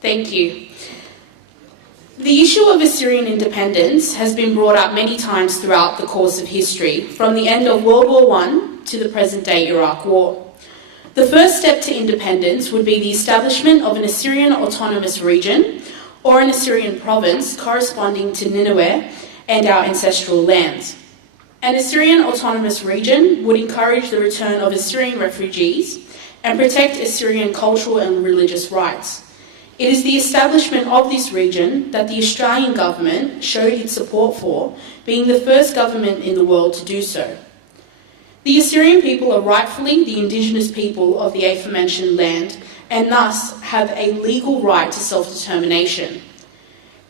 Thank you. The issue of Assyrian independence has been brought up many times throughout the course of history, from the end of World War I to the present-day Iraq War. The first step to independence would be the establishment of an Assyrian autonomous region or an Assyrian province corresponding to Nineveh and our ancestral lands. An Assyrian autonomous region would encourage the return of Assyrian refugees and protect Assyrian cultural and religious rights. It is the establishment of this region that the Australian government showed its support for, being the first government in the world to do so. The Assyrian people are rightfully the indigenous people of the aforementioned land and thus have a legal right to self-determination.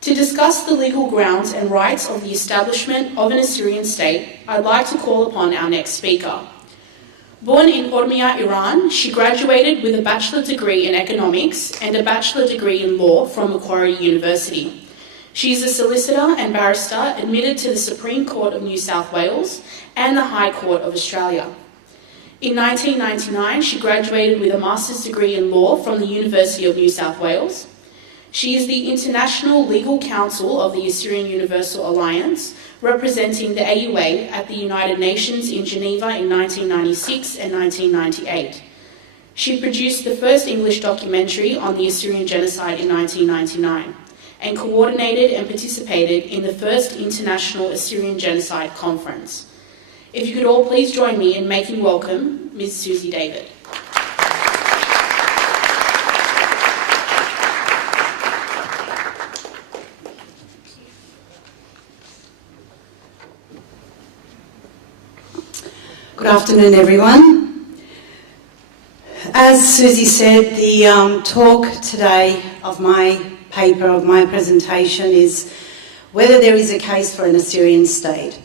To discuss the legal grounds and rights of the establishment of an Assyrian state, I'd like to call upon our next speaker. Born in Urmia, Iran, she graduated with a bachelor degree in economics and a bachelor degree in law from Macquarie University. She is a solicitor and barrister admitted to the Supreme Court of New South Wales and the High Court of Australia. In 1999, she graduated with a master's degree in law from the University of New South Wales. She is the International Legal Counsel of the Assyrian Universal Alliance, representing the AUA at the United Nations in Geneva in 1996 and 1998. She produced the first English documentary on the Assyrian genocide in 1999 and coordinated and participated in the first International Assyrian Genocide Conference. If you could all please join me in making welcome Ms. Suzy David. Good afternoon, everyone. As Suzy said, the talk today of my paper, of my presentation, is whether there is a case for an Assyrian state.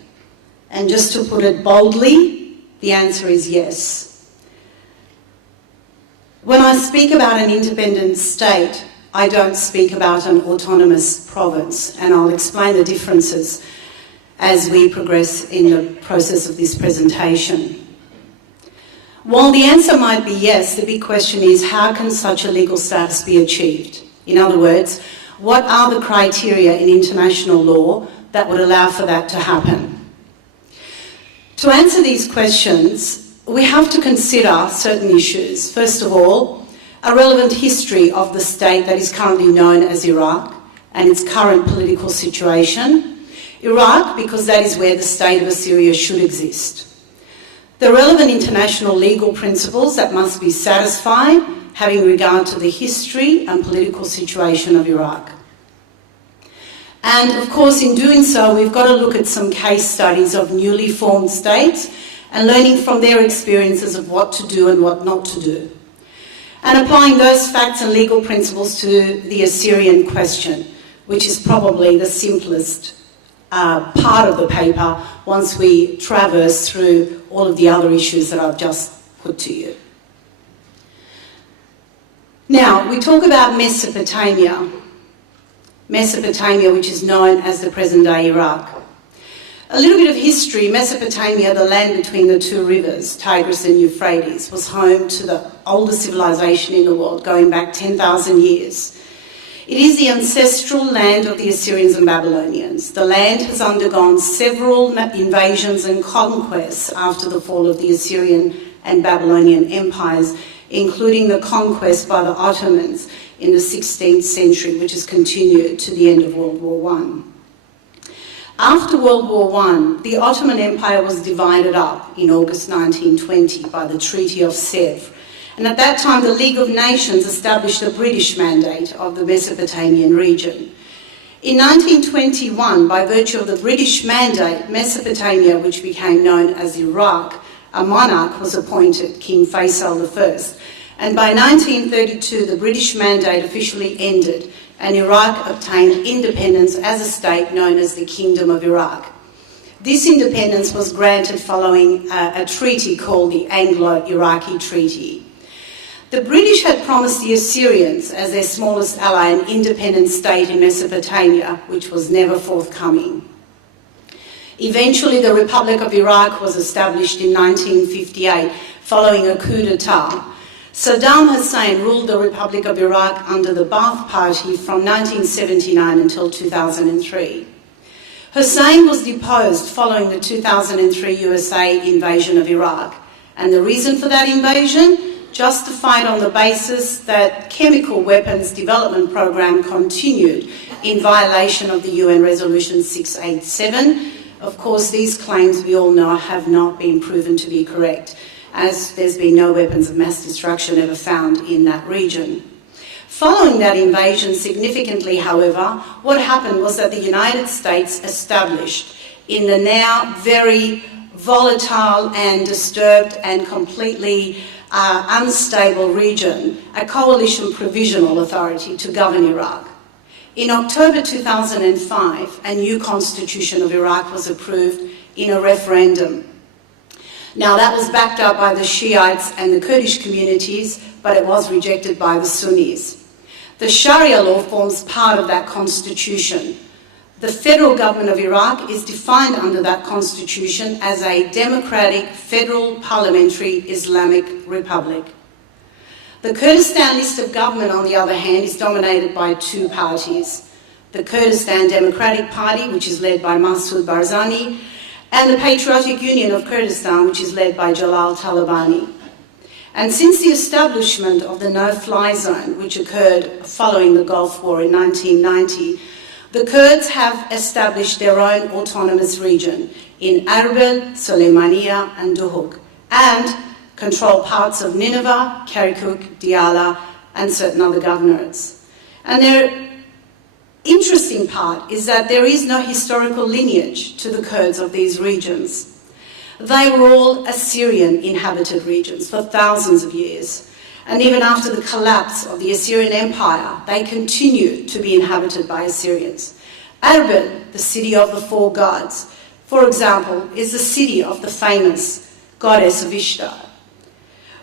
And just to put it boldly, the answer is yes. When I speak about an independent state, I don't speak about an autonomous province, and I'll explain the differences as we progress in the process of this presentation. While the answer might be yes, the big question is, how can such a legal status be achieved? In other words, what are the criteria in international law that would allow for that to happen? To answer these questions, we have to consider certain issues. First of all, a relevant history of the state that is currently known as Iraq and its current political situation. Iraq, because that is where the state of Assyria should exist. The relevant international legal principles that must be satisfied, having regard to the history and political situation of Iraq. And of course, in doing so, we've got to look at some case studies of newly formed states and learning from their experiences of what to do and what not to do. And applying those facts and legal principles to the Assyrian question, which is probably the simplest part of the paper once we traverse through all of the other issues that I've just put to you. Now, we talk about Mesopotamia. Mesopotamia, which is known as the present-day Iraq. A little bit of history. Mesopotamia, the land between the two rivers, Tigris and Euphrates, was home to the oldest civilization in the world, going back 10,000 years. It is the ancestral land of the Assyrians and Babylonians. The land has undergone several invasions and conquests after the fall of the Assyrian and Babylonian empires, including the conquest by the Ottomans in the 16th century, which has continued to the end of World War I. After World War I, the Ottoman Empire was divided up in August 1920 by the Treaty of Sèvres. And at that time, the League of Nations established a British mandate of the Mesopotamian region. In 1921, by virtue of the British mandate, Mesopotamia, which became known as Iraq, a monarch was appointed, King Faisal I. And by 1932, the British mandate officially ended, and Iraq obtained independence as a state known as the Kingdom of Iraq. This independence was granted following a treaty called the Anglo-Iraqi Treaty. The British had promised the Assyrians, as their smallest ally, an independent state in Mesopotamia, which was never forthcoming. Eventually, the Republic of Iraq was established in 1958, following a coup d'etat. Saddam Hussein ruled the Republic of Iraq under the Ba'ath Party from 1979 until 2003. Hussein was deposed following the 2003 USA invasion of Iraq, and the reason for that invasion? Justified on the basis that chemical weapons development program continued in violation of the UN Resolution 687. Of course, these claims we all know have not been proven to be correct, as there's been no weapons of mass destruction ever found in that region. Following that invasion, significantly, however, what happened was that the United States established in the now very volatile and disturbed and completely unstable region a coalition provisional authority to govern Iraq. In October 2005, a new constitution of Iraq was approved in a referendum. Now, that was backed up by the Shiites and the Kurdish communities, but it was rejected by the Sunnis. The Sharia law forms part of that constitution. The federal government of Iraq is defined under that constitution as a democratic, federal, parliamentary Islamic republic. The Kurdistan list of government, on the other hand, is dominated by two parties. The Kurdistan Democratic Party, which is led by Masoud Barzani, and the Patriotic Union of Kurdistan, which is led by Jalal Talabani. And since the establishment of the no-fly zone, which occurred following the Gulf War in 1990, the Kurds have established their own autonomous region in Erbil, Suleymaniye and Duhok, and control parts of Nineveh, Kirkuk, Diyala and certain other governorates. And their interesting part is that there is no historical lineage to the Kurds of these regions. They were all Assyrian inhabited regions for thousands of years. And even after the collapse of the Assyrian Empire, they continued to be inhabited by Assyrians. Erbil, the city of the four gods, for example, is the city of the famous goddess of Ishtar.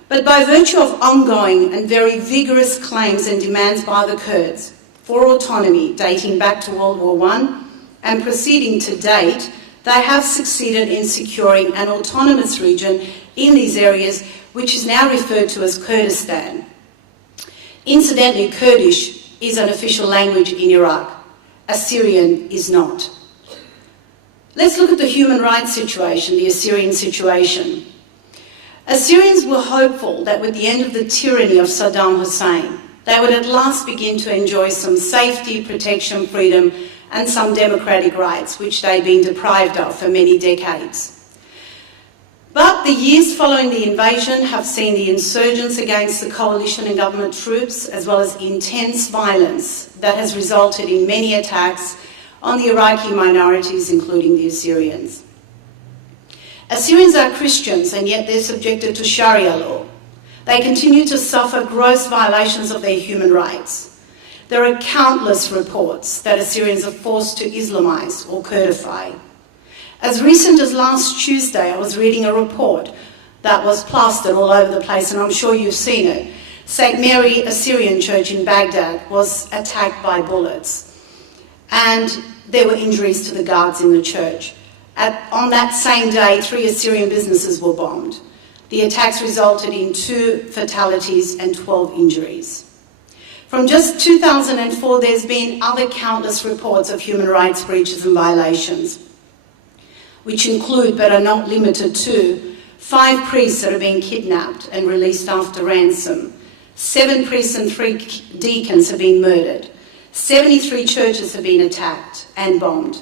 But by virtue of ongoing and very vigorous claims and demands by the Kurds for autonomy dating back to World War I and proceeding to date, they have succeeded in securing an autonomous region in these areas, which is now referred to as Kurdistan. Incidentally, Kurdish is an official language in Iraq. Assyrian is not. Let's look at the human rights situation, the Assyrian situation. Assyrians were hopeful that with the end of the tyranny of Saddam Hussein, they would at last begin to enjoy some safety, protection, freedom, and some democratic rights, which they'd been deprived of for many decades. But the years following the invasion have seen the insurgents against the coalition and government troops, as well as intense violence that has resulted in many attacks on the Iraqi minorities, including the Assyrians. Assyrians are Christians, and yet they're subjected to Sharia law. They continue to suffer gross violations of their human rights. There are countless reports that Assyrians are forced to Islamize or Kurdify. As recent as last Tuesday, I was reading a report that was plastered all over the place, and I'm sure you've seen it. St. Mary Assyrian Church in Baghdad was attacked by bullets, and there were injuries to the guards in the church. On that same day, 3 Assyrian businesses were bombed. The attacks resulted in 2 fatalities and 12 injuries. From just 2004, there's been other countless reports of human rights breaches and violations, which include, but are not limited to, 5 priests that have been kidnapped and released after ransom. 7 priests and 3 deacons have been murdered. 73 churches have been attacked and bombed.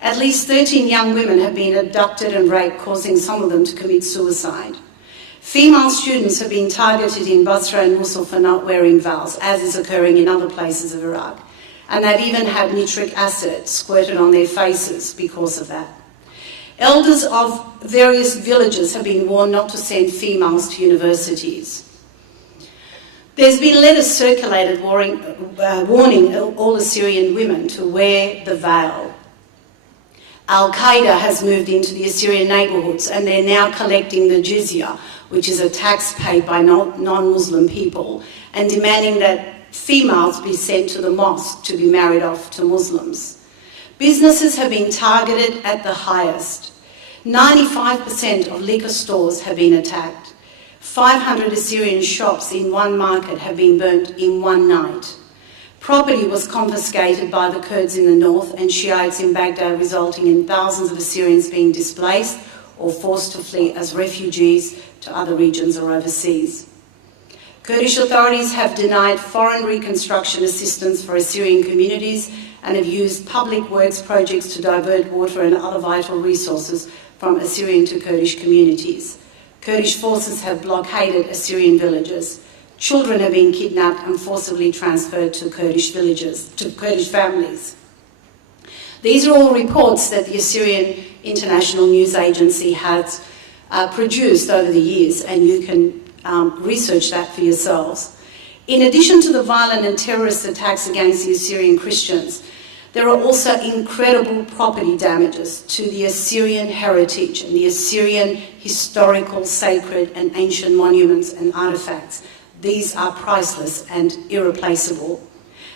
At least 13 young women have been abducted and raped, causing some of them to commit suicide. Female students have been targeted in Basra and Mosul for not wearing veils, as is occurring in other places of Iraq. And they've even had nitric acid squirted on their faces because of that. Elders of various villages have been warned not to send females to universities. There's been letters circulated warning all Assyrian women to wear the veil. Al-Qaeda has moved into the Assyrian neighbourhoods, and they're now collecting the jizya, which is a tax paid by non-Muslim people, and demanding that females be sent to the mosque to be married off to Muslims. Businesses have been targeted at the highest. 95% of liquor stores have been attacked. 500 Assyrian shops in one market have been burnt in one night. Property was confiscated by the Kurds in the north and Shiites in Baghdad, resulting in thousands of Assyrians being displaced or forced to flee as refugees to other regions or overseas. Kurdish authorities have denied foreign reconstruction assistance for Assyrian communities and have used public works projects to divert water and other vital resources from Assyrian to Kurdish communities. Kurdish forces have blockaded Assyrian villages. Children have been kidnapped and forcibly transferred to Kurdish villages, to Kurdish families. These are all reports that the Assyrian International News Agency has produced over the years, and you can research that for yourselves. In addition to the violent and terrorist attacks against the Assyrian Christians, there are also incredible property damages to the Assyrian heritage and the Assyrian historical, sacred and ancient monuments and artefacts. These are priceless and irreplaceable.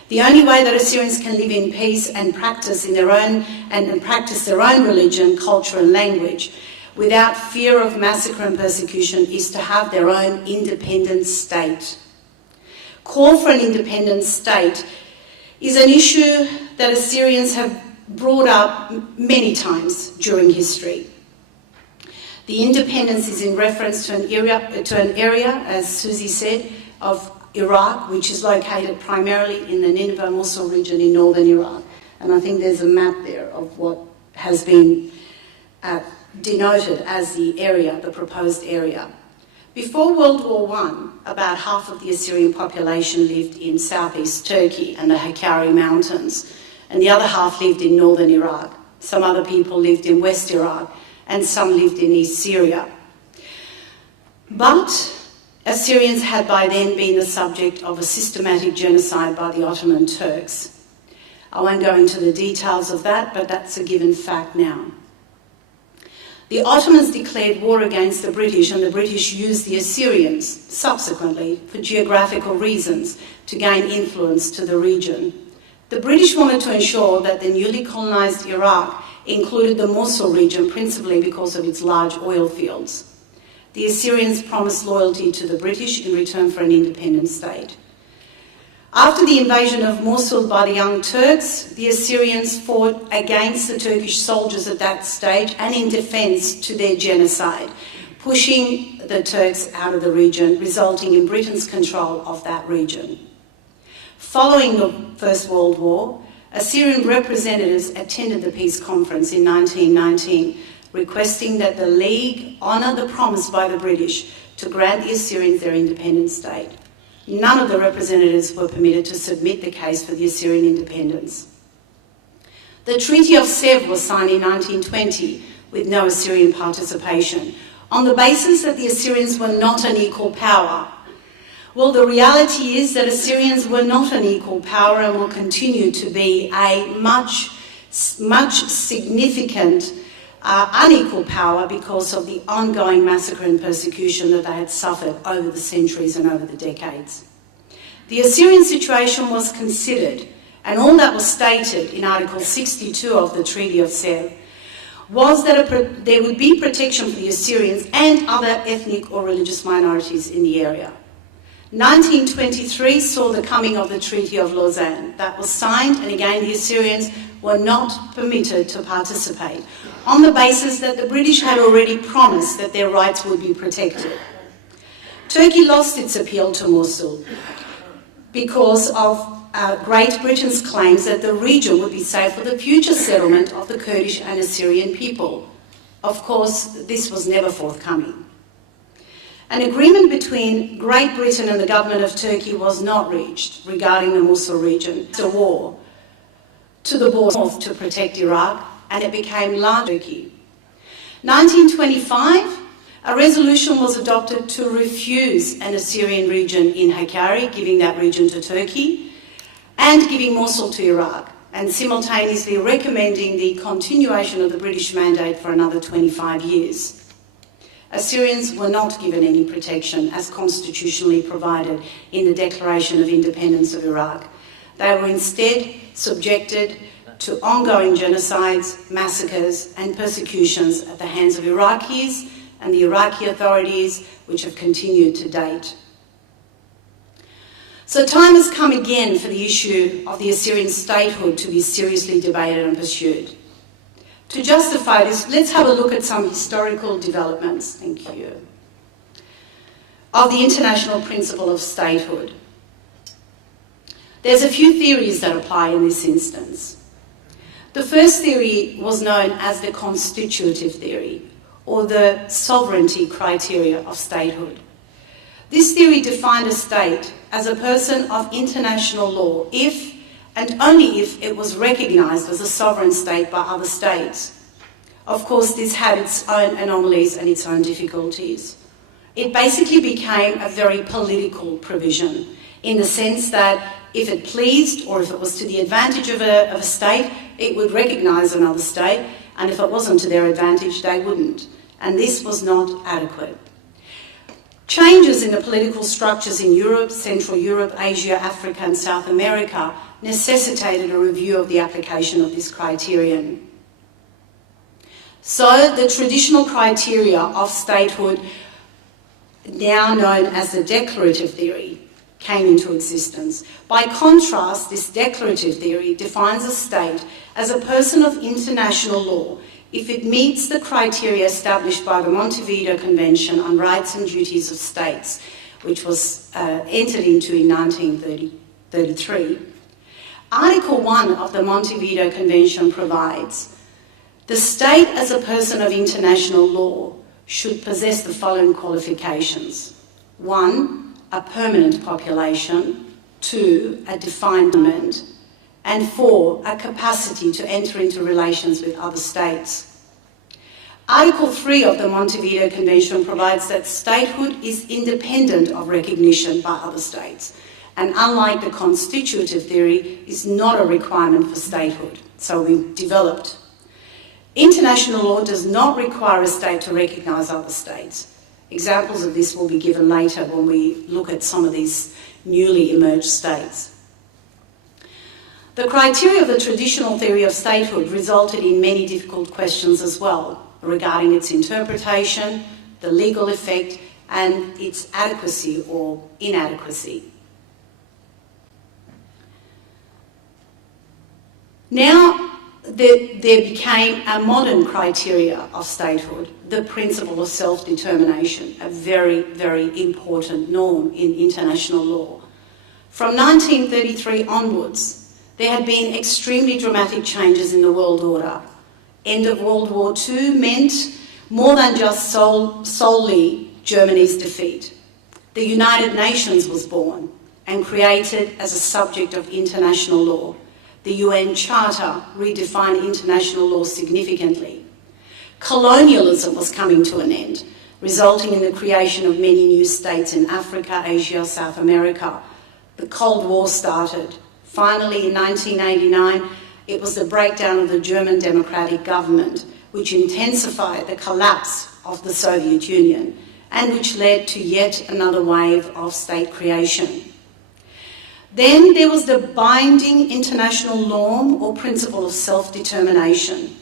The only way that Assyrians can live in peace and practice their own religion, culture and language without fear of massacre and persecution is to have their own independent state. Call for an independent state is an issue that Assyrians have brought up many times during history. The independence is in reference to an area, as Suzy said, of Iraq, which is located primarily in the Nineveh-Mosul region in northern Iraq. And I think there's a map there of what has been denoted as the area, the proposed area. Before World War I, about half of the Assyrian population lived in southeast Turkey and the Hakkari Mountains, and the other half lived in northern Iraq. Some other people lived in West Iraq, and some lived in East Syria. But Assyrians had by then been the subject of a systematic genocide by the Ottoman Turks. I won't go into the details of that, but that's a given fact now. The Ottomans declared war against the British, and the British used the Assyrians subsequently for geographical reasons to gain influence to the region. The British wanted to ensure that the newly colonised Iraq included the Mosul region, principally because of its large oil fields. The Assyrians promised loyalty to the British in return for an independent state. After the invasion of Mosul by the Young Turks, the Assyrians fought against the Turkish soldiers at that stage and in defence to their genocide, pushing the Turks out of the region, resulting in Britain's control of that region. Following the First World War, Assyrian representatives attended the peace conference in 1919, requesting that the League honour the promise by the British to grant the Assyrians their independent state. None of the representatives were permitted to submit the case for the Assyrian independence. The Treaty of Sèvres was signed in 1920 with no Assyrian participation, on the basis that the Assyrians were not an equal power. Well, the reality is that Assyrians were not an equal power and will continue to be a much significant unequal power because of the ongoing massacre and persecution that they had suffered over the centuries and over the decades. The Assyrian situation was considered, and all that was stated in Article 62 of the Treaty of Sèvres was that there would be protection for the Assyrians and other ethnic or religious minorities in the area. 1923 saw the coming of the Treaty of Lausanne. That was signed, and again the Assyrians were not permitted to participate, on the basis that the British had already promised that their rights would be protected. Turkey lost its appeal to Mosul because of Great Britain's claims that the region would be safe for the future settlement of the Kurdish and Assyrian people. Of course, this was never forthcoming. An agreement between Great Britain and the government of Turkey was not reached regarding the Mosul region. It's a war to the border north to protect Iraq, and it became large Turkey. 1925, a resolution was adopted to refuse an Assyrian region in Hakkari, giving that region to Turkey, and giving Mosul to Iraq, and simultaneously recommending the continuation of the British mandate for another 25 years. Assyrians were not given any protection as constitutionally provided in the Declaration of Independence of Iraq. They were instead subjected to ongoing genocides, massacres and persecutions at the hands of Iraqis, and the Iraqi authorities, which have continued to date. So time has come again for the issue of the Assyrian statehood to be seriously debated and pursued. To justify this, let's have a look at some historical developments, thank you, of the international principle of statehood. There's a few theories that apply in this instance. The first theory was known as the constitutive theory, or the sovereignty criteria of statehood. This theory defined a state as a person of international law if and only if it was recognised as a sovereign state by other states. Of course, this had its own anomalies and its own difficulties. It basically became a very political provision in the sense that if it pleased or if it was to the advantage of a state, it would recognise another state, and if it wasn't to their advantage, they wouldn't. And this was not adequate. Changes in the political structures in Europe, Central Europe, Asia, Africa and South America necessitated a review of the application of this criterion. So the traditional criteria of statehood, now known as the declarative theory, came into existence. By contrast, this declarative theory defines a state as a person of international law if it meets the criteria established by the Montevideo Convention on Rights and Duties of States, which was entered into in 1933. Article 1 of the Montevideo Convention provides, the state as a person of international law should possess the following qualifications. 1, a permanent population. 2, a defined government. And 4, a capacity to enter into relations with other states. Article 3 of the Montevideo Convention provides that statehood is independent of recognition by other states, and unlike the constitutive theory, is not a requirement for statehood. So we've developed. International law does not require a state to recognise other states. Examples of this will be given later when we look at some of these newly emerged states. The criteria of the traditional theory of statehood resulted in many difficult questions as well, regarding its interpretation, the legal effect, and its adequacy or inadequacy. Now, there became a modern criteria of statehood, the principle of self-determination, a very, very important norm in international law. From 1933 onwards, there had been extremely dramatic changes in the world order. End of World War II meant more than just solely Germany's defeat. The United Nations was born and created as a subject of international law. The UN Charter redefined international law significantly. Colonialism was coming to an end, resulting in the creation of many new states in Africa, Asia, South America. The Cold War started. Finally, in 1989, it was the breakdown of the German democratic government, which intensified the collapse of the Soviet Union and which led to yet another wave of state creation. Then there was the binding international norm or principle of self-determination.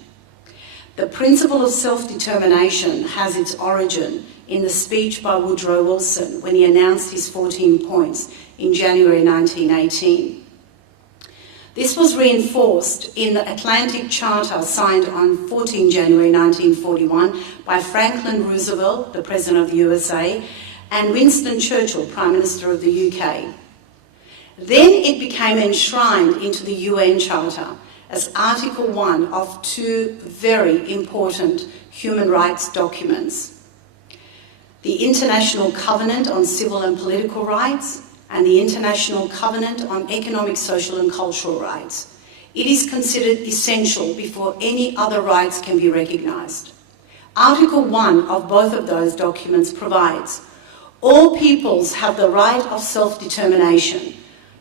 The principle of self-determination has its origin in the speech by Woodrow Wilson when he announced his 14 points in January 1918. This was reinforced in the Atlantic Charter signed on 14 January 1941 by Franklin Roosevelt, the President of the USA, and Winston Churchill, Prime Minister of the UK. Then it became enshrined into the UN Charter as Article 1 of 2 very important human rights documents: the International Covenant on Civil and Political Rights and the International Covenant on Economic, Social and Cultural Rights. It is considered essential before any other rights can be recognised. Article 1 of both of those documents provides, all peoples have the right of self-determination.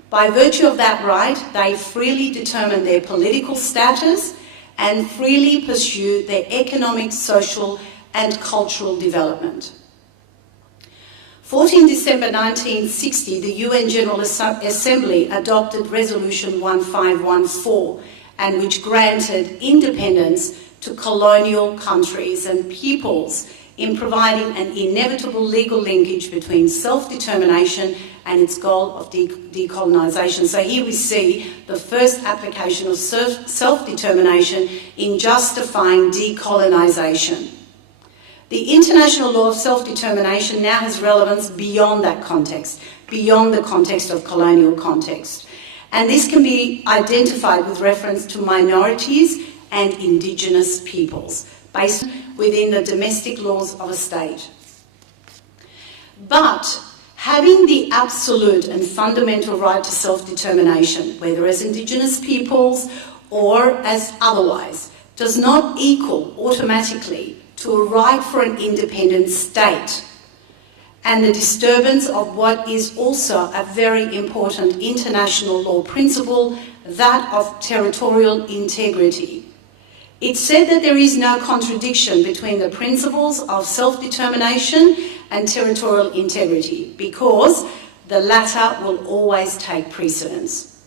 By virtue of that right, they freely determine their political status and freely pursue their economic, social and cultural development. 14 December 1960, the UN General Assembly adopted Resolution 1514, and which granted independence to colonial countries and peoples in providing an inevitable legal linkage between self-determination and its goal of decolonisation. So here we see the first application of self-determination in justifying decolonisation. The international law of self-determination now has relevance beyond that context, beyond the context of colonial context. And this can be identified with reference to minorities and Indigenous peoples, based within the domestic laws of a state. But having the absolute and fundamental right to self-determination, whether as Indigenous peoples or as otherwise, does not equal automatically to a right for an independent state and the disturbance of what is also a very important international law principle, that of territorial integrity. It's said that there is no contradiction between the principles of self-determination and territorial integrity because the latter will always take precedence.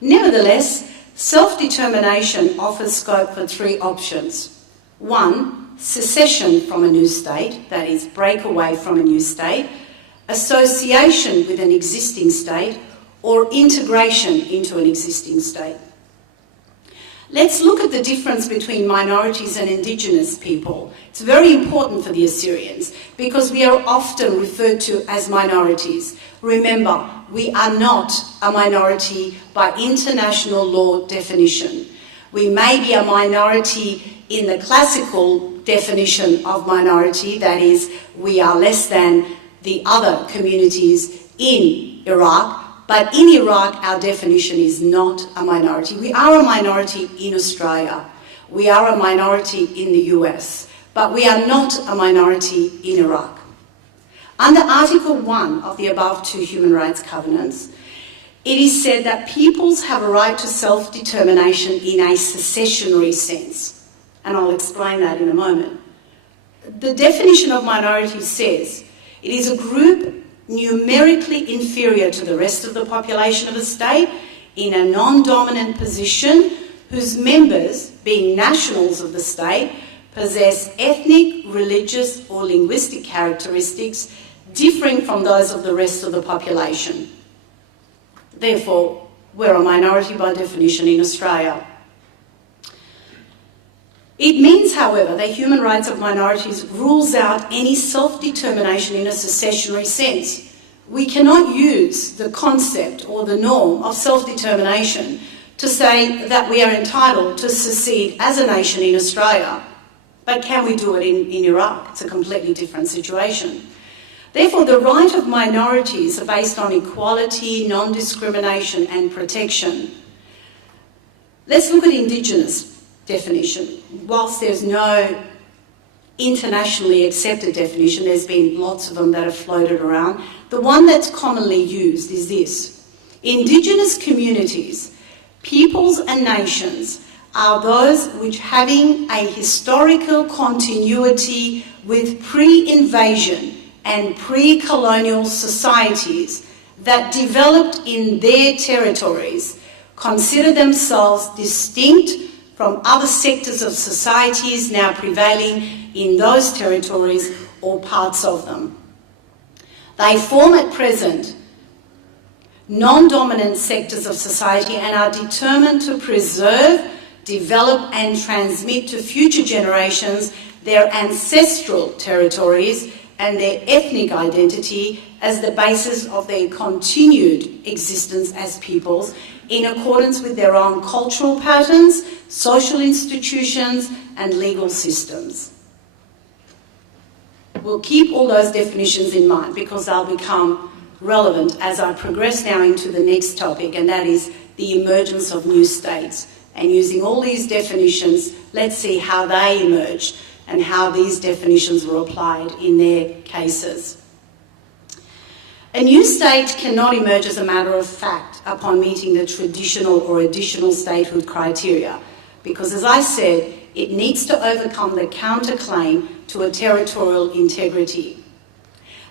Nevertheless, self-determination offers scope for three options. One, secession from a new state, that is, break away from a new state, association with an existing state, or integration into an existing state. Let's look at the difference between minorities and Indigenous people. It's very important for the Assyrians because we are often referred to as minorities. Remember, we are not a minority by international law definition. We may be a minority in the classical definition of minority, that is, we are less than the other communities in Iraq, but in Iraq our definition is not a minority. We are a minority in Australia, we are a minority in the US, but we are not a minority in Iraq. Under Article 1 of the above two human rights covenants, it is said that peoples have a right to self-determination in a secessionary sense. And I'll explain that in a moment. The definition of minority says it is a group numerically inferior to the rest of the population of a state in a non-dominant position whose members, being nationals of the state, possess ethnic, religious or linguistic characteristics differing from those of the rest of the population. Therefore, we're a minority by definition in Australia. It means, however, that human rights of minorities rules out any self-determination in a secessionary sense. We cannot use the concept or the norm of self-determination to say that we are entitled to secede as a nation in Australia. But can we do it in Iraq? It's a completely different situation. Therefore, the right of minorities are based on equality, non-discrimination and protection. Let's look at Indigenous definition. Whilst there's no internationally accepted definition, there's been lots of them that have floated around. The one that's commonly used is this. Indigenous communities, peoples and nations are those which, having a historical continuity with pre-invasion and pre-colonial societies that developed in their territories, consider themselves distinct from other sectors of societies now prevailing in those territories or parts of them. They form at present non-dominant sectors of society and are determined to preserve, develop and transmit to future generations their ancestral territories and their ethnic identity as the basis of their continued existence as peoples in accordance with their own cultural patterns, social institutions and legal systems. We'll keep all those definitions in mind because they'll become relevant as I progress now into the next topic, and that is the emergence of new states. And using all these definitions, let's see how they emerged and how these definitions were applied in their cases. A new state cannot emerge as a matter of fact upon meeting the traditional or additional statehood criteria, because, as I said, it needs to overcome the counterclaim to a territorial integrity.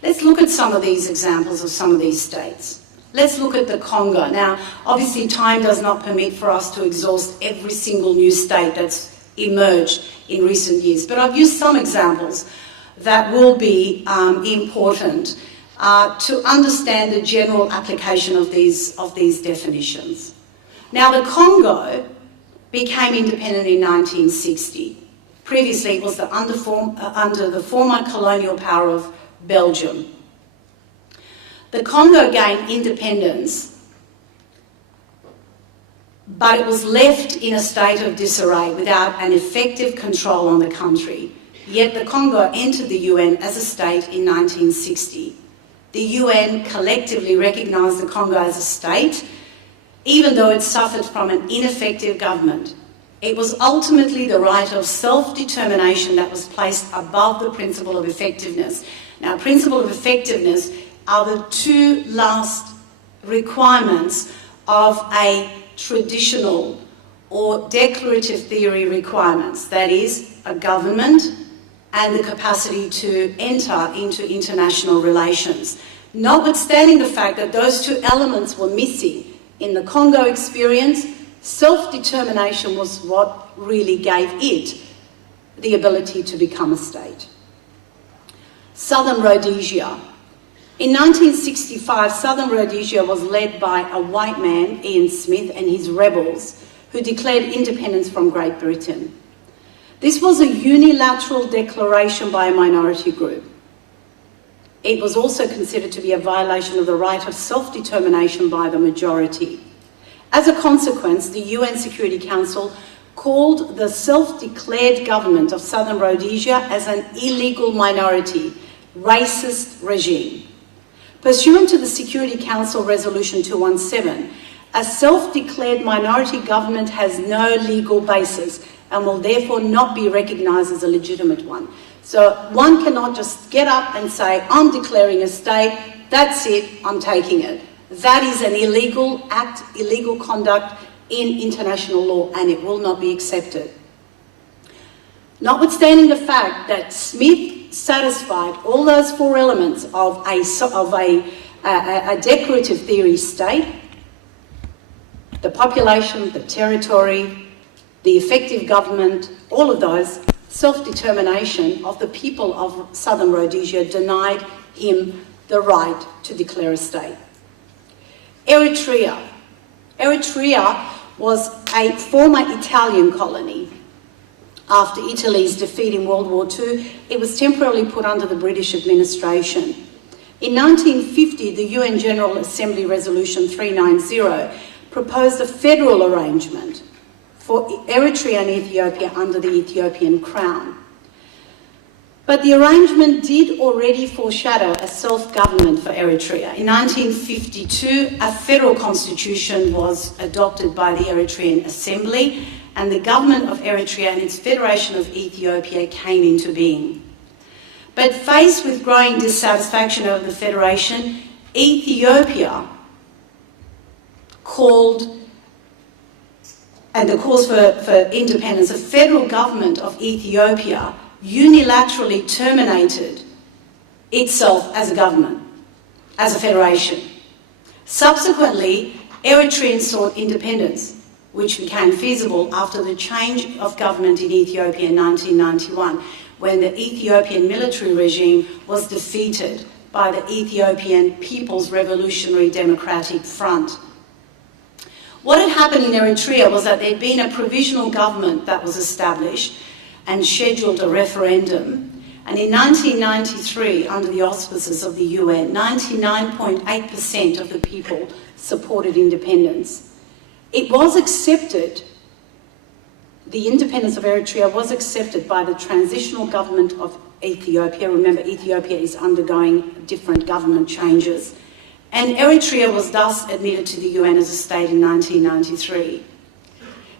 Let's look at some of these examples of some of these states. Let's look at the Congo. Now, obviously time does not permit for us to exhaust every single new state that's emerged in recent years, but I've used some examples. that will be important to understand the general application of these definitions. Now, the Congo became independent in 1960. Previously, it was under the former colonial power of Belgium. The Congo gained independence, but it was left in a state of disarray without an effective control on the country. Yet the Congo entered the UN as a state in 1960. The UN collectively recognised the Congo as a state, even though it suffered from an ineffective government. It was ultimately the right of self-determination that was placed above the principle of effectiveness. Now, principle of effectiveness are the two last requirements of a traditional or declarative theory requirements, that is, a government and the capacity to enter into international relations. Notwithstanding the fact that those two elements were missing in the Congo experience, self-determination was what really gave it the ability to become a state. Southern Rhodesia. In 1965, Southern Rhodesia was led by a white man, Ian Smith, and his rebels, who declared independence from Great Britain. This was a unilateral declaration by a minority group. It was also considered to be a violation of the right of self-determination by the majority. As a consequence, the UN Security Council called the self-declared government of Southern Rhodesia as an illegal minority, racist regime. Pursuant to the Security Council Resolution 217, a self-declared minority government has no legal basis and will therefore not be recognised as a legitimate one. So one cannot just get up and say, I'm declaring a state, that's it, I'm taking it. That is an illegal act, illegal conduct in international law, and it will not be accepted. Notwithstanding the fact that Smith satisfied all those four elements of a decorative theory state, the population, the territory, the effective government, all of those, self-determination of the people of Southern Rhodesia denied him the right to declare a state. Eritrea. Eritrea was a former Italian colony. After Italy's defeat in World War II, it was temporarily put under the British administration. In 1950, the UN General Assembly Resolution 390 proposed a federal arrangement for Eritrea and Ethiopia under the Ethiopian crown. But the arrangement did already foreshadow a self-government for Eritrea. In 1952, a federal constitution was adopted by the Eritrean Assembly, and the government of Eritrea and its Federation of Ethiopia came into being. But faced with growing dissatisfaction over the federation, Ethiopia called, and the cause for independence, the federal government of Ethiopia unilaterally terminated itself as a government, as a federation. Subsequently, Eritreans sought independence, which became feasible after the change of government in Ethiopia in 1991, when the Ethiopian military regime was defeated by the Ethiopian People's Revolutionary Democratic Front. What had happened in Eritrea was that there had been a provisional government that was established and scheduled a referendum. And in 1993, under the auspices of the UN, 99.8% of the people supported independence. It was accepted, the independence of Eritrea was accepted by the transitional government of Ethiopia. Remember, Ethiopia is undergoing different government changes. And Eritrea was thus admitted to the UN as a state in 1993.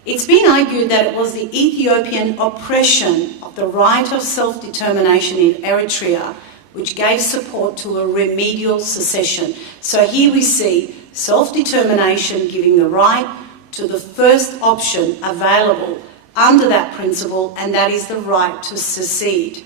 It's been argued that it was the Ethiopian oppression of the right of self-determination in Eritrea which gave support to a remedial secession. So here we see self-determination giving the right to the first option available under that principle, and that is the right to secede.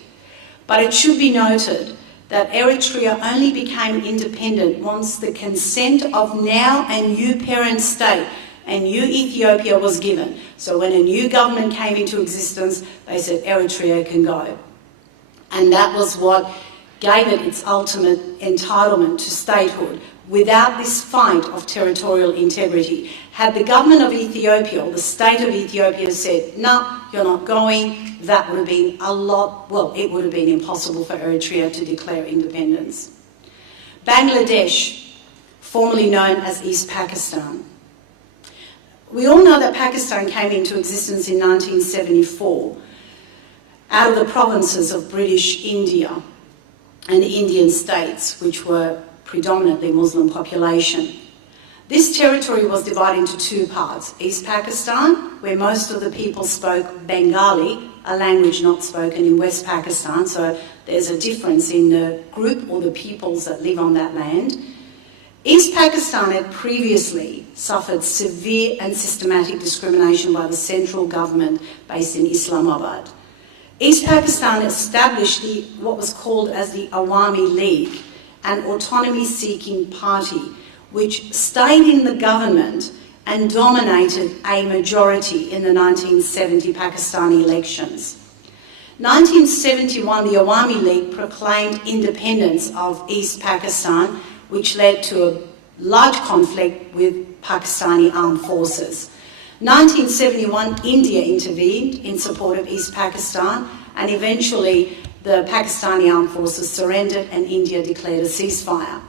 But it should be noted that Eritrea only became independent once the consent of now a new parent state, a new Ethiopia, was given. So when a new government came into existence, they said Eritrea can go. And that was what gave it its ultimate entitlement to statehood. Without this fight of territorial integrity, had the government of Ethiopia, or the state of Ethiopia, said, no, you're not going, that would have been it would have been impossible for Eritrea to declare independence. Bangladesh, formerly known as East Pakistan. We all know that Pakistan came into existence in 1974 out of the provinces of British India and the Indian states, which were predominantly Muslim population. This territory was divided into two parts. East Pakistan, where most of the people spoke Bengali, a language not spoken in West Pakistan, so there's a difference in the group or the peoples that live on that land. East Pakistan had previously suffered severe and systematic discrimination by the central government based in Islamabad. East Pakistan established what was called as the Awami League, an autonomy-seeking party which stayed in the government and dominated a majority in the 1970 Pakistani elections. 1971, the Awami League proclaimed independence of East Pakistan, which led to a large conflict with Pakistani armed forces. 1971, India intervened in support of East Pakistan, and eventually the Pakistani armed forces surrendered and India declared a ceasefire.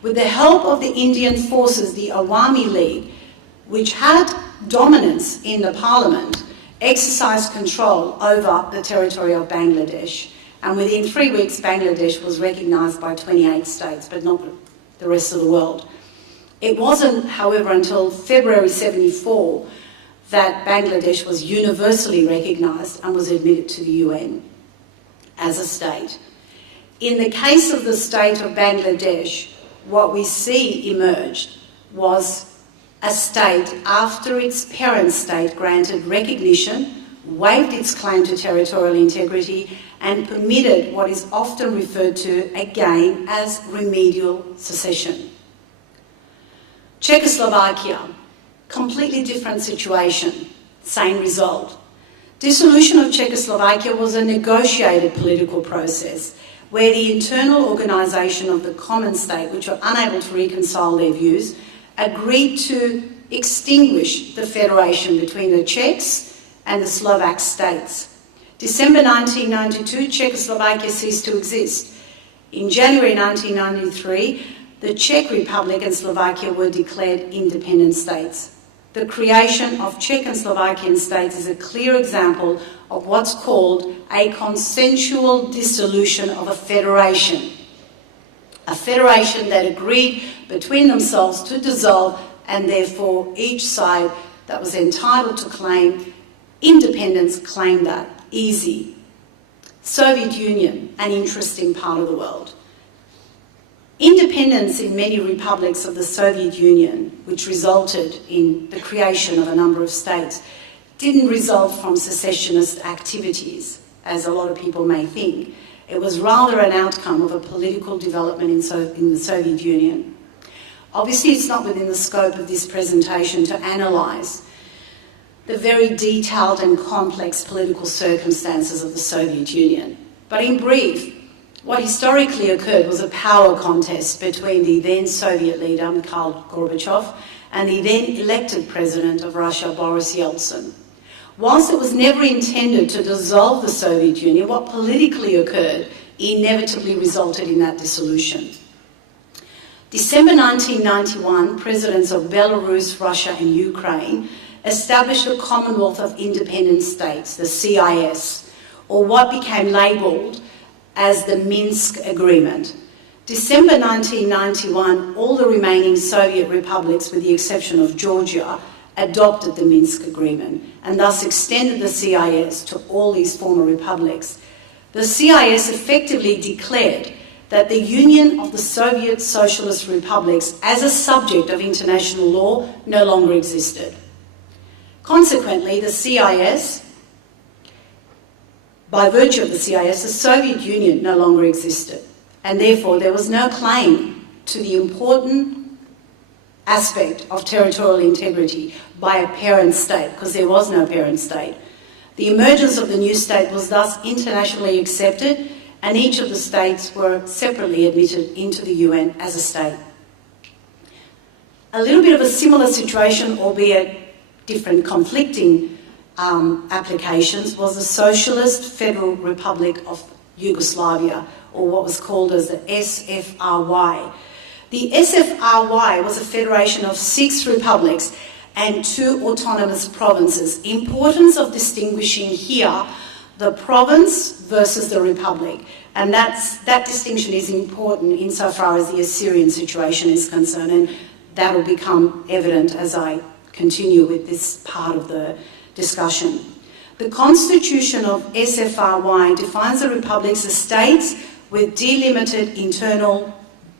With the help of the Indian forces, the Awami League, which had dominance in the parliament, exercised control over the territory of Bangladesh. And within 3 weeks, Bangladesh was recognised by 28 states, but not the rest of the world. It wasn't, however, until February 74 that Bangladesh was universally recognised and was admitted to the UN as a state. In the case of the state of Bangladesh, what we see emerged was a state after its parent state granted recognition, waived its claim to territorial integrity, and permitted what is often referred to again as remedial secession. Czechoslovakia, completely different situation, same result. Dissolution of Czechoslovakia was a negotiated political process where the internal organisation of the common state, which were unable to reconcile their views, agreed to extinguish the federation between the Czechs and the Slovak states. December 1992, Czechoslovakia ceased to exist. In January 1993, the Czech Republic and Slovakia were declared independent states. The creation of Czech and Slovakian states is a clear example of what's called a consensual dissolution of a federation that agreed between themselves to dissolve, and therefore each side that was entitled to claim independence claimed that. Easy. Soviet Union, an interesting part of the world. Independence in many republics of the Soviet Union, which resulted in the creation of a number of states, didn't result from secessionist activities, as a lot of people may think. It was rather an outcome of a political development in the Soviet Union. Obviously, it's not within the scope of this presentation to analyse the very detailed and complex political circumstances of the Soviet Union. But in brief, what historically occurred was a power contest between the then Soviet leader, Mikhail Gorbachev, and the then elected president of Russia, Boris Yeltsin. Whilst it was never intended to dissolve the Soviet Union, what politically occurred inevitably resulted in that dissolution. December 1991, presidents of Belarus, Russia and Ukraine established a Commonwealth of Independent States, the CIS, or what became labelled as the Minsk Agreement. December 1991, all the remaining Soviet republics, with the exception of Georgia, adopted the Minsk Agreement and thus extended the CIS to all these former republics. The CIS effectively declared that the union of the Soviet Socialist republics as a subject of international law no longer existed. Consequently, the CIS, by virtue of the CIS, the Soviet Union no longer existed, and therefore there was no claim to the important aspect of territorial integrity by a parent state, because there was no parent state. The emergence of the new state was thus internationally accepted and each of the states were separately admitted into the UN as a state. A little bit of a similar situation, albeit different conflicting applications, was the Socialist Federal Republic of Yugoslavia, or what was called as the SFRY. The SFRY was a federation of 6 republics and 2 autonomous provinces. Importance of distinguishing here the province versus the republic, and that distinction is important insofar as the Assyrian situation is concerned, and that will become evident as I continue with this part of the discussion. The constitution of SFRY defines the republics as states with delimited internal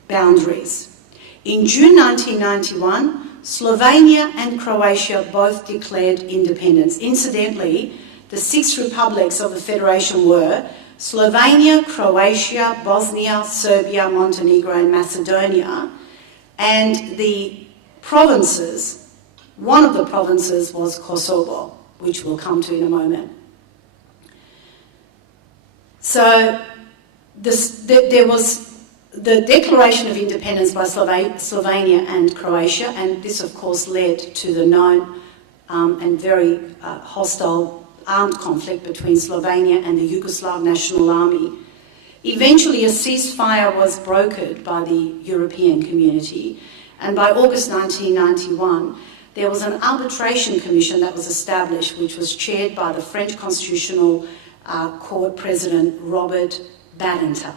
boundaries. In June 1991, Slovenia and Croatia both declared independence. Incidentally, the 6 republics of the federation were Slovenia, Croatia, Bosnia, Serbia, Montenegro and Macedonia, and the provinces, one of the provinces was Kosovo, which we'll come to in a moment. So there was the declaration of independence by Slovenia and Croatia, and this of course led to the known and very hostile armed conflict between Slovenia and the Yugoslav National Army. Eventually a ceasefire was brokered by the European community, and by August 1991 there was an arbitration commission that was established, which was chaired by the French Constitutional Court President Robert Badinter.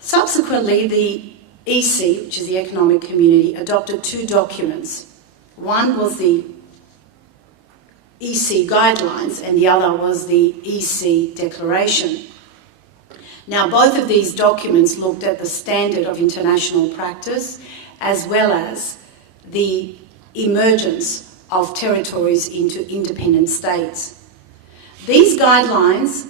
Subsequently, the EC, which is the Economic Community, adopted 2 documents. One was the EC guidelines and the other was the EC declaration. Now, both of these documents looked at the standard of international practice as well as the emergence of territories into independent states. These guidelines,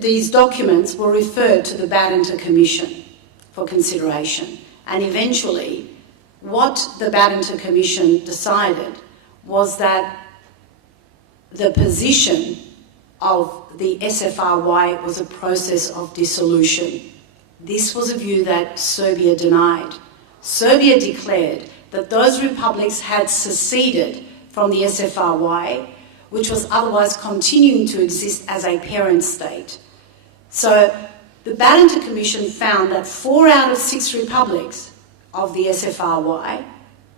these documents were referred to the Badinter Commission for consideration, and eventually what the Badinter Commission decided was that the position of the SFRY was a process of dissolution. This was a view that Serbia denied. Serbia declared that those republics had seceded from the SFRY, which was otherwise continuing to exist as a parent state. So the Badinter Commission found that 4 out of 6 republics of the SFRY,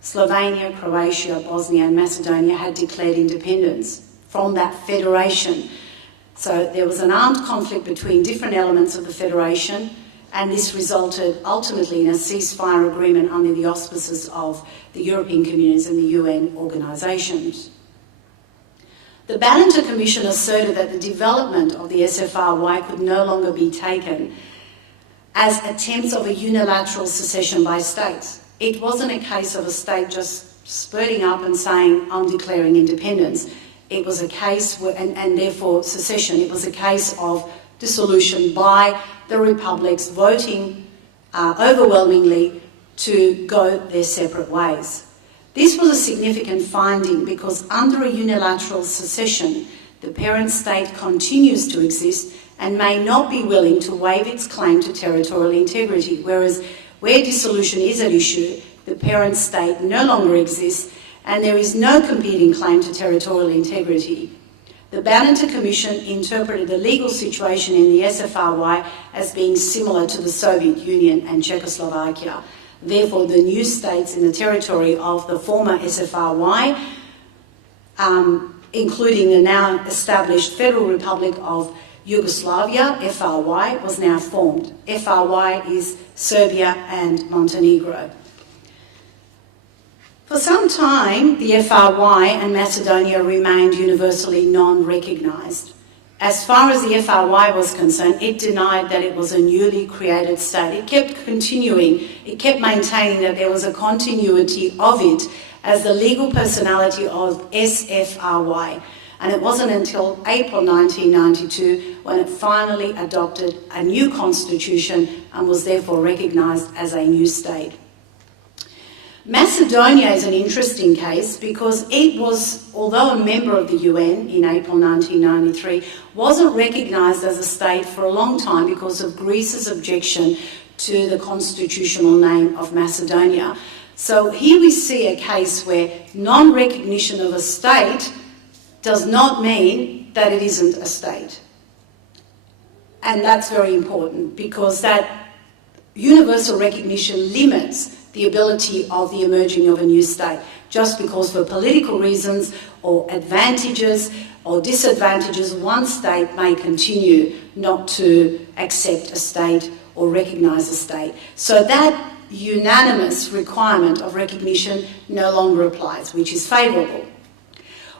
Slovenia, Croatia, Bosnia and Macedonia, had declared independence from that federation. So there was an armed conflict between different elements of the federation, and this resulted ultimately in a ceasefire agreement under the auspices of the European communities and the UN organisations. The Badinter Commission asserted that the development of the SFRY could no longer be taken as attempts of a unilateral secession by states. It wasn't a case of a state just spurting up and saying, I'm declaring independence. It was a case, and therefore secession, it was a case of dissolution by the republics voting overwhelmingly to go their separate ways. This was a significant finding because under a unilateral secession, the parent state continues to exist and may not be willing to waive its claim to territorial integrity, whereas where dissolution is at issue, the parent state no longer exists and there is no competing claim to territorial integrity. The Badinter Commission interpreted the legal situation in the SFRY as being similar to the Soviet Union and Czechoslovakia. Therefore, the new states in the territory of the former SFRY, including the now established Federal Republic of Yugoslavia, FRY, was now formed. FRY is Serbia and Montenegro. For some time, the FRY and Macedonia remained universally non-recognised. As far as the FRY was concerned, it denied that it was a newly created state. It kept continuing, it kept maintaining that there was a continuity of it as the legal personality of SFRY. And it wasn't until April 1992 when it finally adopted a new constitution and was therefore recognised as a new state. Macedonia is an interesting case because it was, although a member of the UN in April 1993, wasn't recognised as a state for a long time because of Greece's objection to the constitutional name of Macedonia. So here we see a case where non-recognition of a state does not mean that it isn't a state. And that's very important because that universal recognition limits the ability of the emerging of a new state, just because for political reasons or advantages or disadvantages, one state may continue not to accept a state or recognise a state. So that unanimous requirement of recognition no longer applies, which is favourable.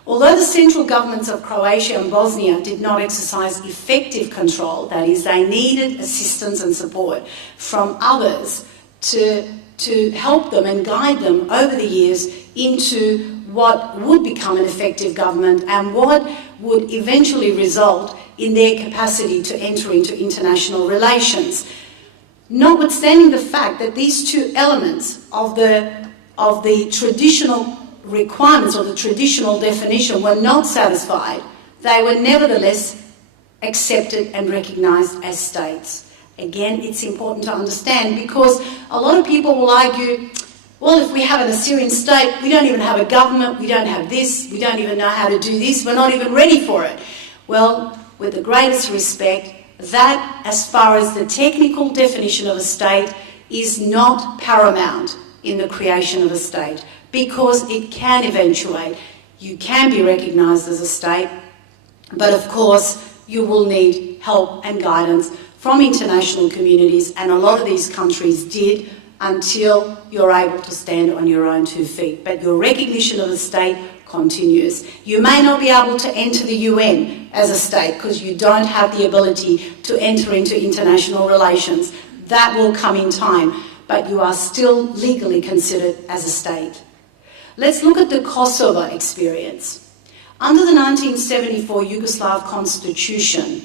Although the central governments of Croatia and Bosnia did not exercise effective control, that is, they needed assistance and support from others to help them and guide them over the years into what would become an effective government and what would eventually result in their capacity to enter into international relations. Notwithstanding the fact that these two elements of the traditional requirements or the traditional definition were not satisfied, they were nevertheless accepted and recognised as states. Again, it's important to understand because a lot of people will argue, well, if we have an Assyrian state, we don't even have a government, we don't have this, we don't even know how to do this, we're not even ready for it. Well, with the greatest respect, that, as far as the technical definition of a state, is not paramount in the creation of a state because it can eventuate. You can be recognised as a state, but of course you will need help and guidance from international communities, and a lot of these countries did until you're able to stand on your own 2 feet. But your recognition of a state continues. You may not be able to enter the UN as a state because you don't have the ability to enter into international relations. That will come in time, but you are still legally considered as a state. Let's look at the Kosovo experience. Under the 1974 Yugoslav Constitution,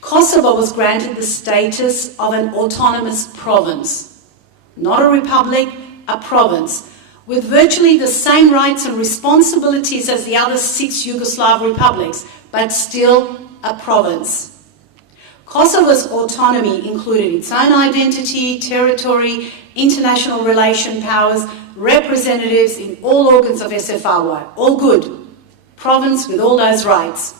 Kosovo was granted the status of an autonomous province, not a republic, a province, with virtually the same rights and responsibilities as the other 6 Yugoslav republics, but still a province. Kosovo's autonomy included its own identity, territory, international relation powers, representatives in all organs of SFRY, all good. Province with all those rights.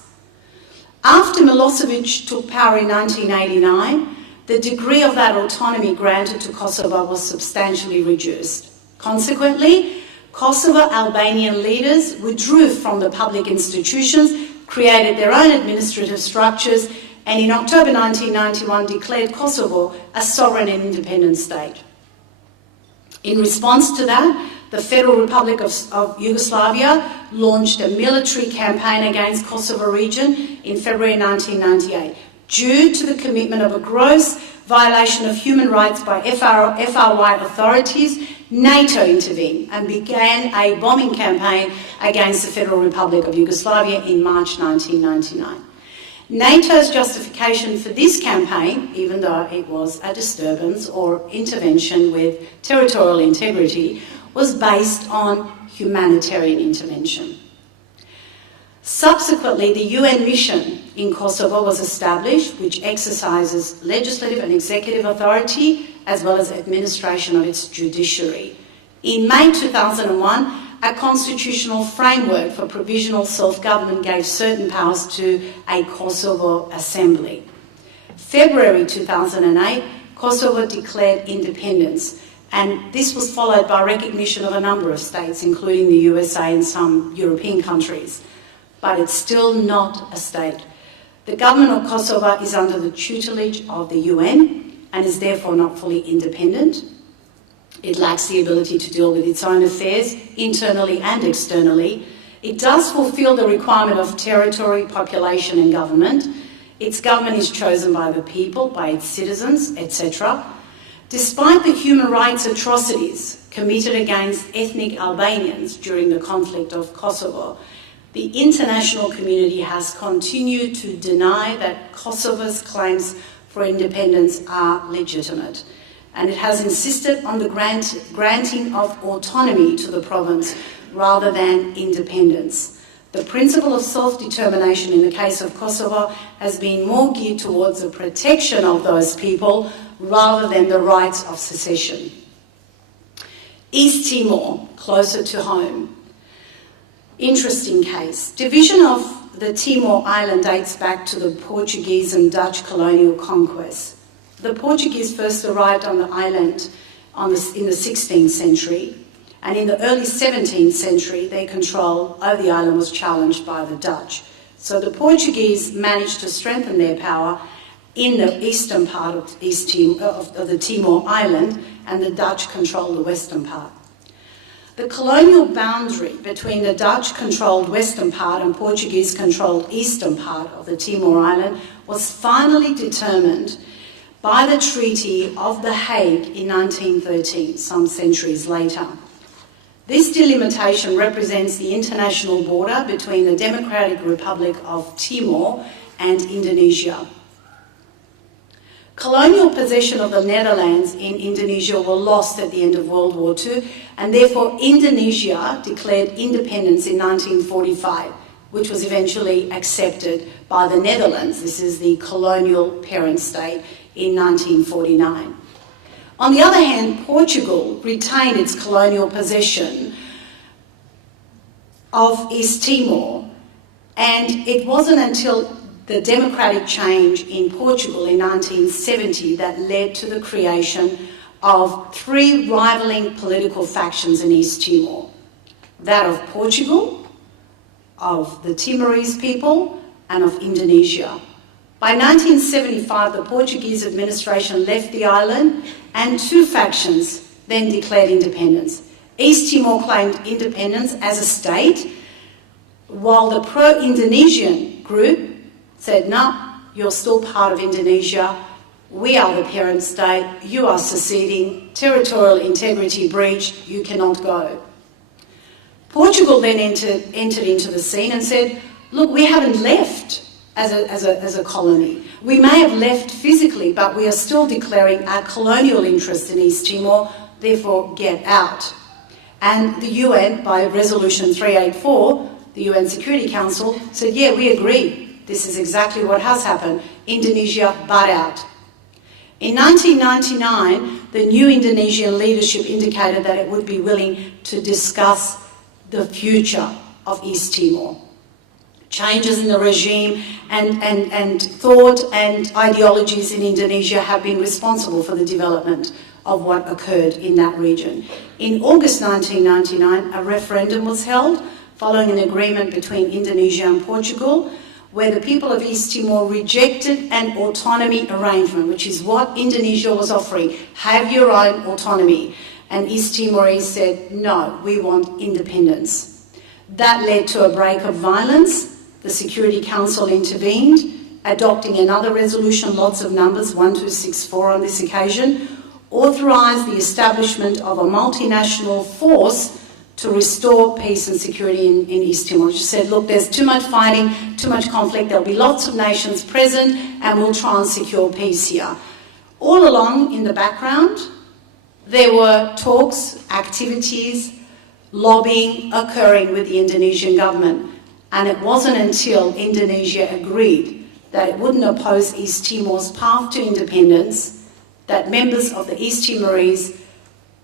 After Milosevic took power in 1989, the degree of that autonomy granted to Kosovo was substantially reduced. Consequently, Kosovo Albanian leaders withdrew from the public institutions, created their own administrative structures, and in October 1991 declared Kosovo a sovereign and independent state. In response to that, the Federal Republic of Yugoslavia launched a military campaign against Kosovo region in February 1998. Due to the commitment of a gross violation of human rights by FRY authorities, NATO intervened and began a bombing campaign against the Federal Republic of Yugoslavia in March 1999. NATO's justification for this campaign, even though it was a disturbance or intervention with territorial integrity, was based on humanitarian intervention. Subsequently, the UN mission in Kosovo was established, which exercises legislative and executive authority as well as administration of its judiciary. In May 2001, a constitutional framework for provisional self-government gave certain powers to a Kosovo assembly. February 2008, Kosovo declared independence, and this was followed by recognition of a number of states, including the USA and some European countries. But it's still not a state. The government of Kosovo is under the tutelage of the UN and is therefore not fully independent. It lacks the ability to deal with its own affairs, internally and externally. It does fulfil the requirement of territory, population and government. Its government is chosen by the people, by its citizens, etc. Despite the human rights atrocities committed against ethnic Albanians during the conflict of Kosovo, the international community has continued to deny that Kosovo's claims for independence are legitimate. and it has insisted on the granting of autonomy to the province rather than independence. The principle of self-determination in the case of Kosovo has been more geared towards the protection of those people rather than the rights of secession. East Timor, closer to home. Interesting case. Division of the Timor Island dates back to the Portuguese and Dutch colonial conquest. The Portuguese first arrived on the island in the 16th century, and in the early 17th century, their control over the island was challenged by the Dutch. So the Portuguese managed to strengthen their power in the eastern part of the Timor Island, and the Dutch controlled the western part. The colonial boundary between the Dutch-controlled western part and Portuguese-controlled eastern part of the Timor Island was finally determined by the Treaty of The Hague in 1913, some centuries later. This delimitation represents the international border between the Democratic Republic of Timor and Indonesia. Colonial possession of the Netherlands in Indonesia were lost at the end of World War II, and therefore Indonesia declared independence in 1945, which was eventually accepted by the Netherlands. This is the colonial parent state in 1949. On the other hand, Portugal retained its colonial possession of East Timor, and it wasn't until the democratic change in Portugal in 1970 that led to the creation of three rivaling political factions in East Timor: that of Portugal, of the Timorese people, and of Indonesia. By 1975, the Portuguese administration left the island, and two factions then declared independence. East Timor claimed independence as a state, while the pro-Indonesian group said, no, you're still part of Indonesia, we are the parent state, you are seceding, territorial integrity breached, you cannot go. Portugal then entered into the scene and said, look, we haven't left as a colony. We may have left physically, but we are still declaring our colonial interest in East Timor, therefore get out. And the UN, by Resolution 384, the UN Security Council, said, yeah, we agree. This is exactly what has happened. Indonesia butt out. In 1999, the new Indonesian leadership indicated that it would be willing to discuss the future of East Timor. Changes in the regime and thought and ideologies in Indonesia have been responsible for the development of what occurred in that region. In August 1999, a referendum was held following an agreement between Indonesia and Portugal, where the people of East Timor rejected an autonomy arrangement, which is what Indonesia was offering. Have your own autonomy. And East Timorese said, no, we want independence. That led to a break of violence. The Security Council intervened, adopting another resolution, lots of numbers, 1264 on this occasion, authorised the establishment of a multinational force to restore peace and security in East Timor. She said, look, there's too much fighting, too much conflict, there'll be lots of nations present, and we'll try and secure peace here. All along in the background, there were talks, activities, lobbying occurring with the Indonesian government. And it wasn't until Indonesia agreed that it wouldn't oppose East Timor's path to independence that members of the East Timorese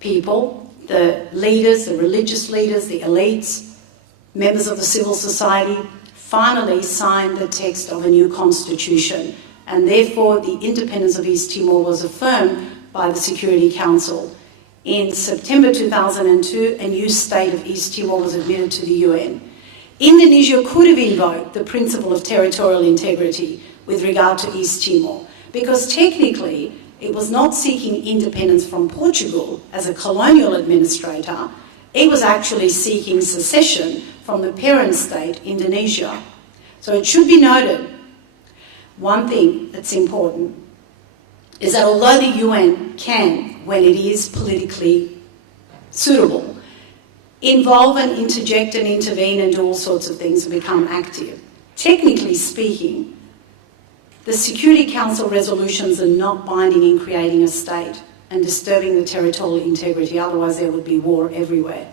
people, the leaders, the religious leaders, the elites, members of the civil society, finally signed the text of a new constitution. And therefore, the independence of East Timor was affirmed by the Security Council. In September 2002, a new state of East Timor was admitted to the UN. Indonesia could have invoked the principle of territorial integrity with regard to East Timor, because technically it was not seeking independence from Portugal as a colonial administrator, it was actually seeking secession from the parent state, Indonesia. So it should be noted, one thing that's important is that although the UN can, when it is politically suitable, involve and interject and intervene and do all sorts of things and become active, technically speaking, the Security Council resolutions are not binding in creating a state. and disturbing the territorial integrity, otherwise there would be war everywhere.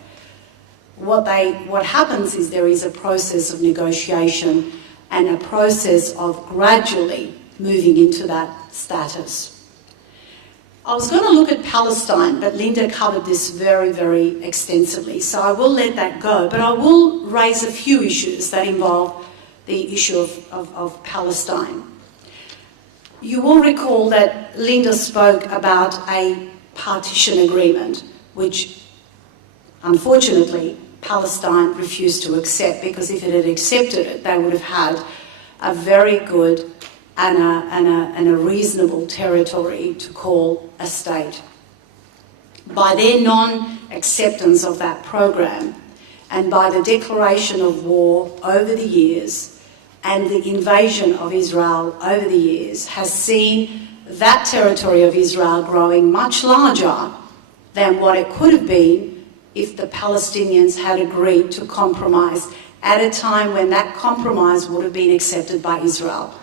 What happens is there is a process of negotiation and a process of gradually moving into that status. I was going to look at Palestine, but Linda covered this very, very extensively, so I will let that go. But I will raise a few issues that involve the issue of Palestine. You will recall that Linda spoke about a partition agreement, which unfortunately Palestine refused to accept, because if it had accepted it, they would have had a very good and a reasonable territory to call a state. By their non-acceptance of that program, and by the declaration of war over the years, and the invasion of Israel over the years, has seen that territory of Israel growing much larger than what it could have been if the Palestinians had agreed to compromise at a time when that compromise would have been accepted by Israel.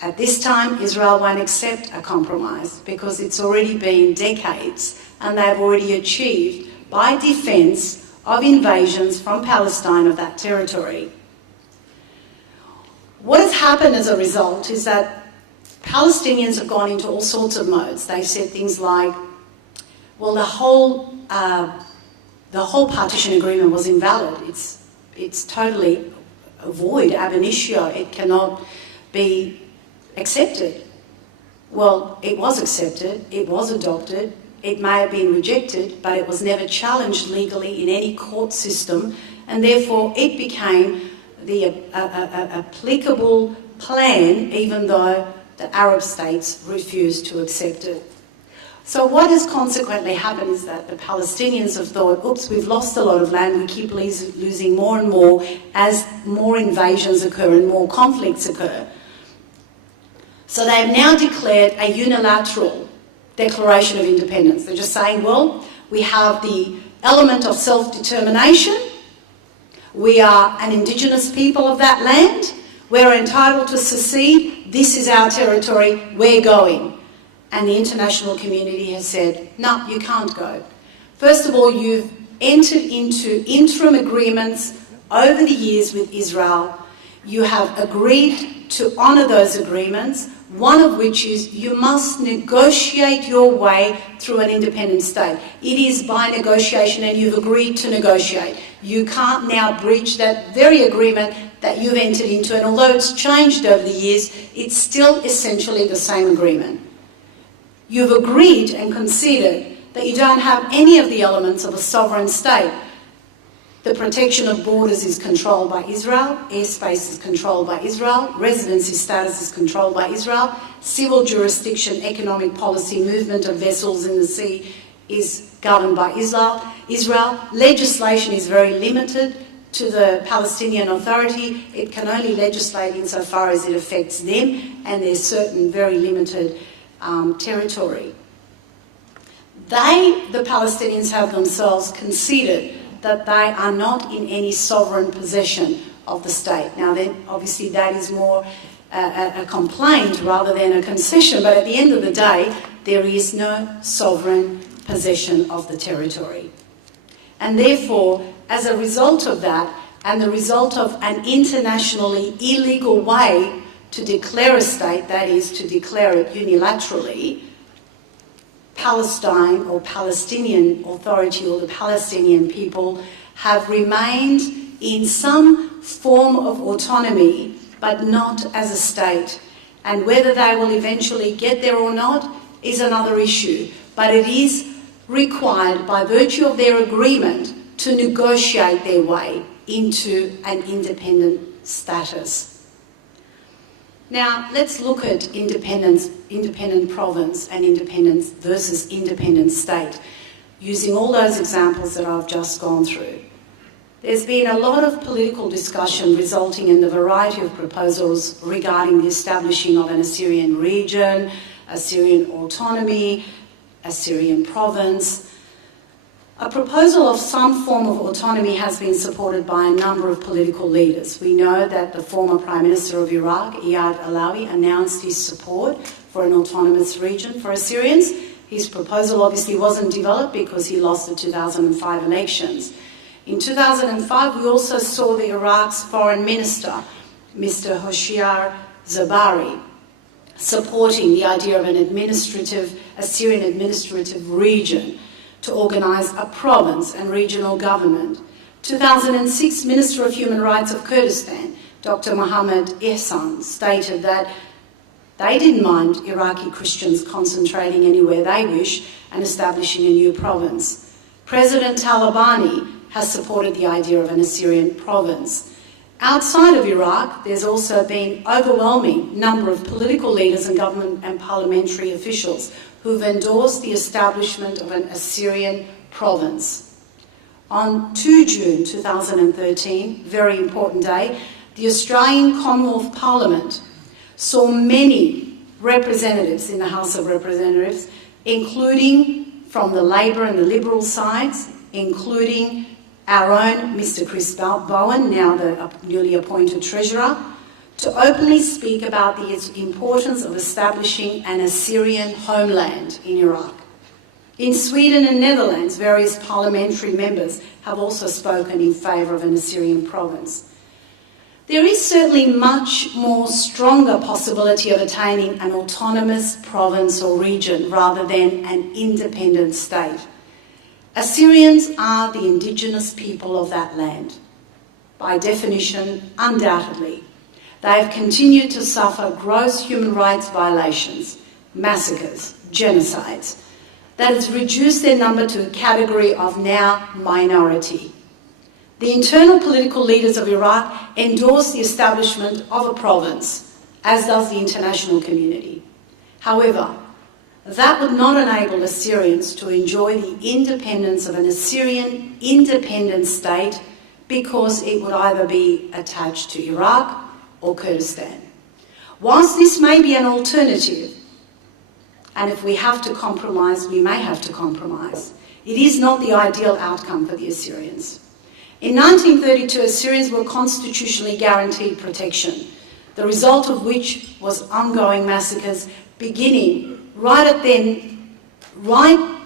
At this time, Israel won't accept a compromise because it's already been decades and they've already achieved, by defence of invasions from Palestine of that territory. What has happened as a result is that Palestinians have gone into all sorts of modes. They said things like, well, the whole partition agreement was invalid. It's totally void, ab initio. It cannot be accepted. Well, it was accepted, it was adopted, it may have been rejected, but it was never challenged legally in any court system, and therefore it became the applicable plan, even though the Arab states refused to accept it. So what has consequently happened is that the Palestinians have thought, oops, we've lost a lot of land, we keep losing more and more as more invasions occur and more conflicts occur. So they have now declared a unilateral declaration of independence. They're just saying, well, we have the element of self-determination, we are an indigenous people of that land, we're entitled to secede, this is our territory, we're going. And the international community has said, no, you can't go. First of all, you've entered into interim agreements over the years with Israel. You have agreed to honour those agreements, one of which is you must negotiate your way through an independent state. It is by negotiation, and you've agreed to negotiate. You can't now breach that very agreement that you've entered into, and although it's changed over the years, it's still essentially the same agreement. You've agreed and conceded that you don't have any of the elements of a sovereign state. The protection of borders is controlled by Israel, airspace is controlled by Israel, residency status is controlled by Israel, civil jurisdiction, economic policy, movement of vessels in the sea is governed by Israel. Legislation is very limited to the Palestinian Authority. It can only legislate insofar as it affects them, and there's certain very limited territory. The Palestinians have themselves conceded that they are not in any sovereign possession of the state. Now then, obviously that is more a complaint rather than a concession, but at the end of the day, there is no sovereign possession of the territory. And therefore, as a result of that, and the result of an internationally illegal way to declare a state, that is, to declare it unilaterally, Palestine or Palestinian Authority or the Palestinian people have remained in some form of autonomy, but not as a state. And whether they will eventually get there or not is another issue. But it is required by virtue of their agreement to negotiate their way into an independent status. Now, let's look at independent province and independence versus independent state, using all those examples that I've just gone through. There's been a lot of political discussion resulting in the variety of proposals regarding the establishing of an Assyrian region, Assyrian autonomy, Assyrian province. A proposal of some form of autonomy has been supported by a number of political leaders. We know that the former Prime Minister of Iraq, Iyad Allawi, announced his support for an autonomous region for Assyrians, His proposal obviously wasn't developed because he lost the 2005 elections. In 2005, we also saw the Iraq's foreign minister, Mr. Hoshyar Zebari, supporting the idea of an Assyrian administrative region to organise a province and regional government. 2006, Minister of Human Rights of Kurdistan, Dr. Mohammed Ihsan, stated that they didn't mind Iraqi Christians concentrating anywhere they wish and establishing a new province. President Talabani has supported the idea of an Assyrian province. Outside of Iraq, there's also been overwhelming number of political leaders and government and parliamentary officials who've endorsed the establishment of an Assyrian province. On 2 June 2013, very important day, the Australian Commonwealth Parliament saw many representatives in the House of Representatives, including from the Labor and the Liberal sides, including our own Mr. Chris Bowen, now the newly appointed Treasurer, to openly speak about the importance of establishing an Assyrian homeland in Iraq. In Sweden and Netherlands, various parliamentary members have also spoken in favour of an Assyrian province. There is certainly much more stronger possibility of attaining an autonomous province or region rather than an independent state. Assyrians are the indigenous people of that land. By definition, undoubtedly, they have continued to suffer gross human rights violations, massacres, genocides, that has reduced their number to a category of now minority. The internal political leaders of Iraq endorse the establishment of a province, as does the international community. However, that would not enable Assyrians to enjoy the independence of an Assyrian independent state because it would either be attached to Iraq or Kurdistan. Whilst this may be an alternative, and if we have to compromise, we may have to compromise, it is not the ideal outcome for the Assyrians. In 1932, Assyrians were constitutionally guaranteed protection, the result of which was ongoing massacres beginning right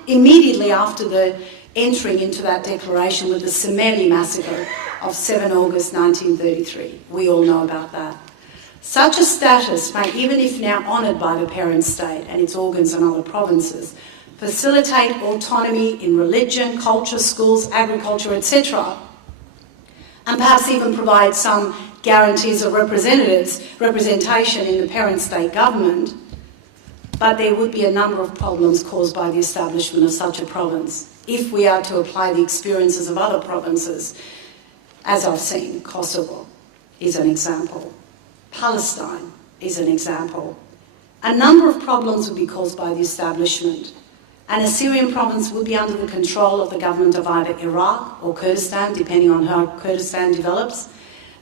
immediately after the entering into that declaration with the Semeli massacre of 7 August 1933. We all know about that. Such a status may, even if now honoured by the parent state and its organs and other provinces, facilitate autonomy in religion, culture, schools, agriculture, etc., and perhaps even provide some guarantees of representation in the parent state government, but there would be a number of problems caused by the establishment of such a province if we are to apply the experiences of other provinces. As I've seen, Kosovo is an example. Palestine is an example. A number of problems would be caused by the establishment. An Assyrian province would be under the control of the government of either Iraq or Kurdistan, depending on how Kurdistan develops.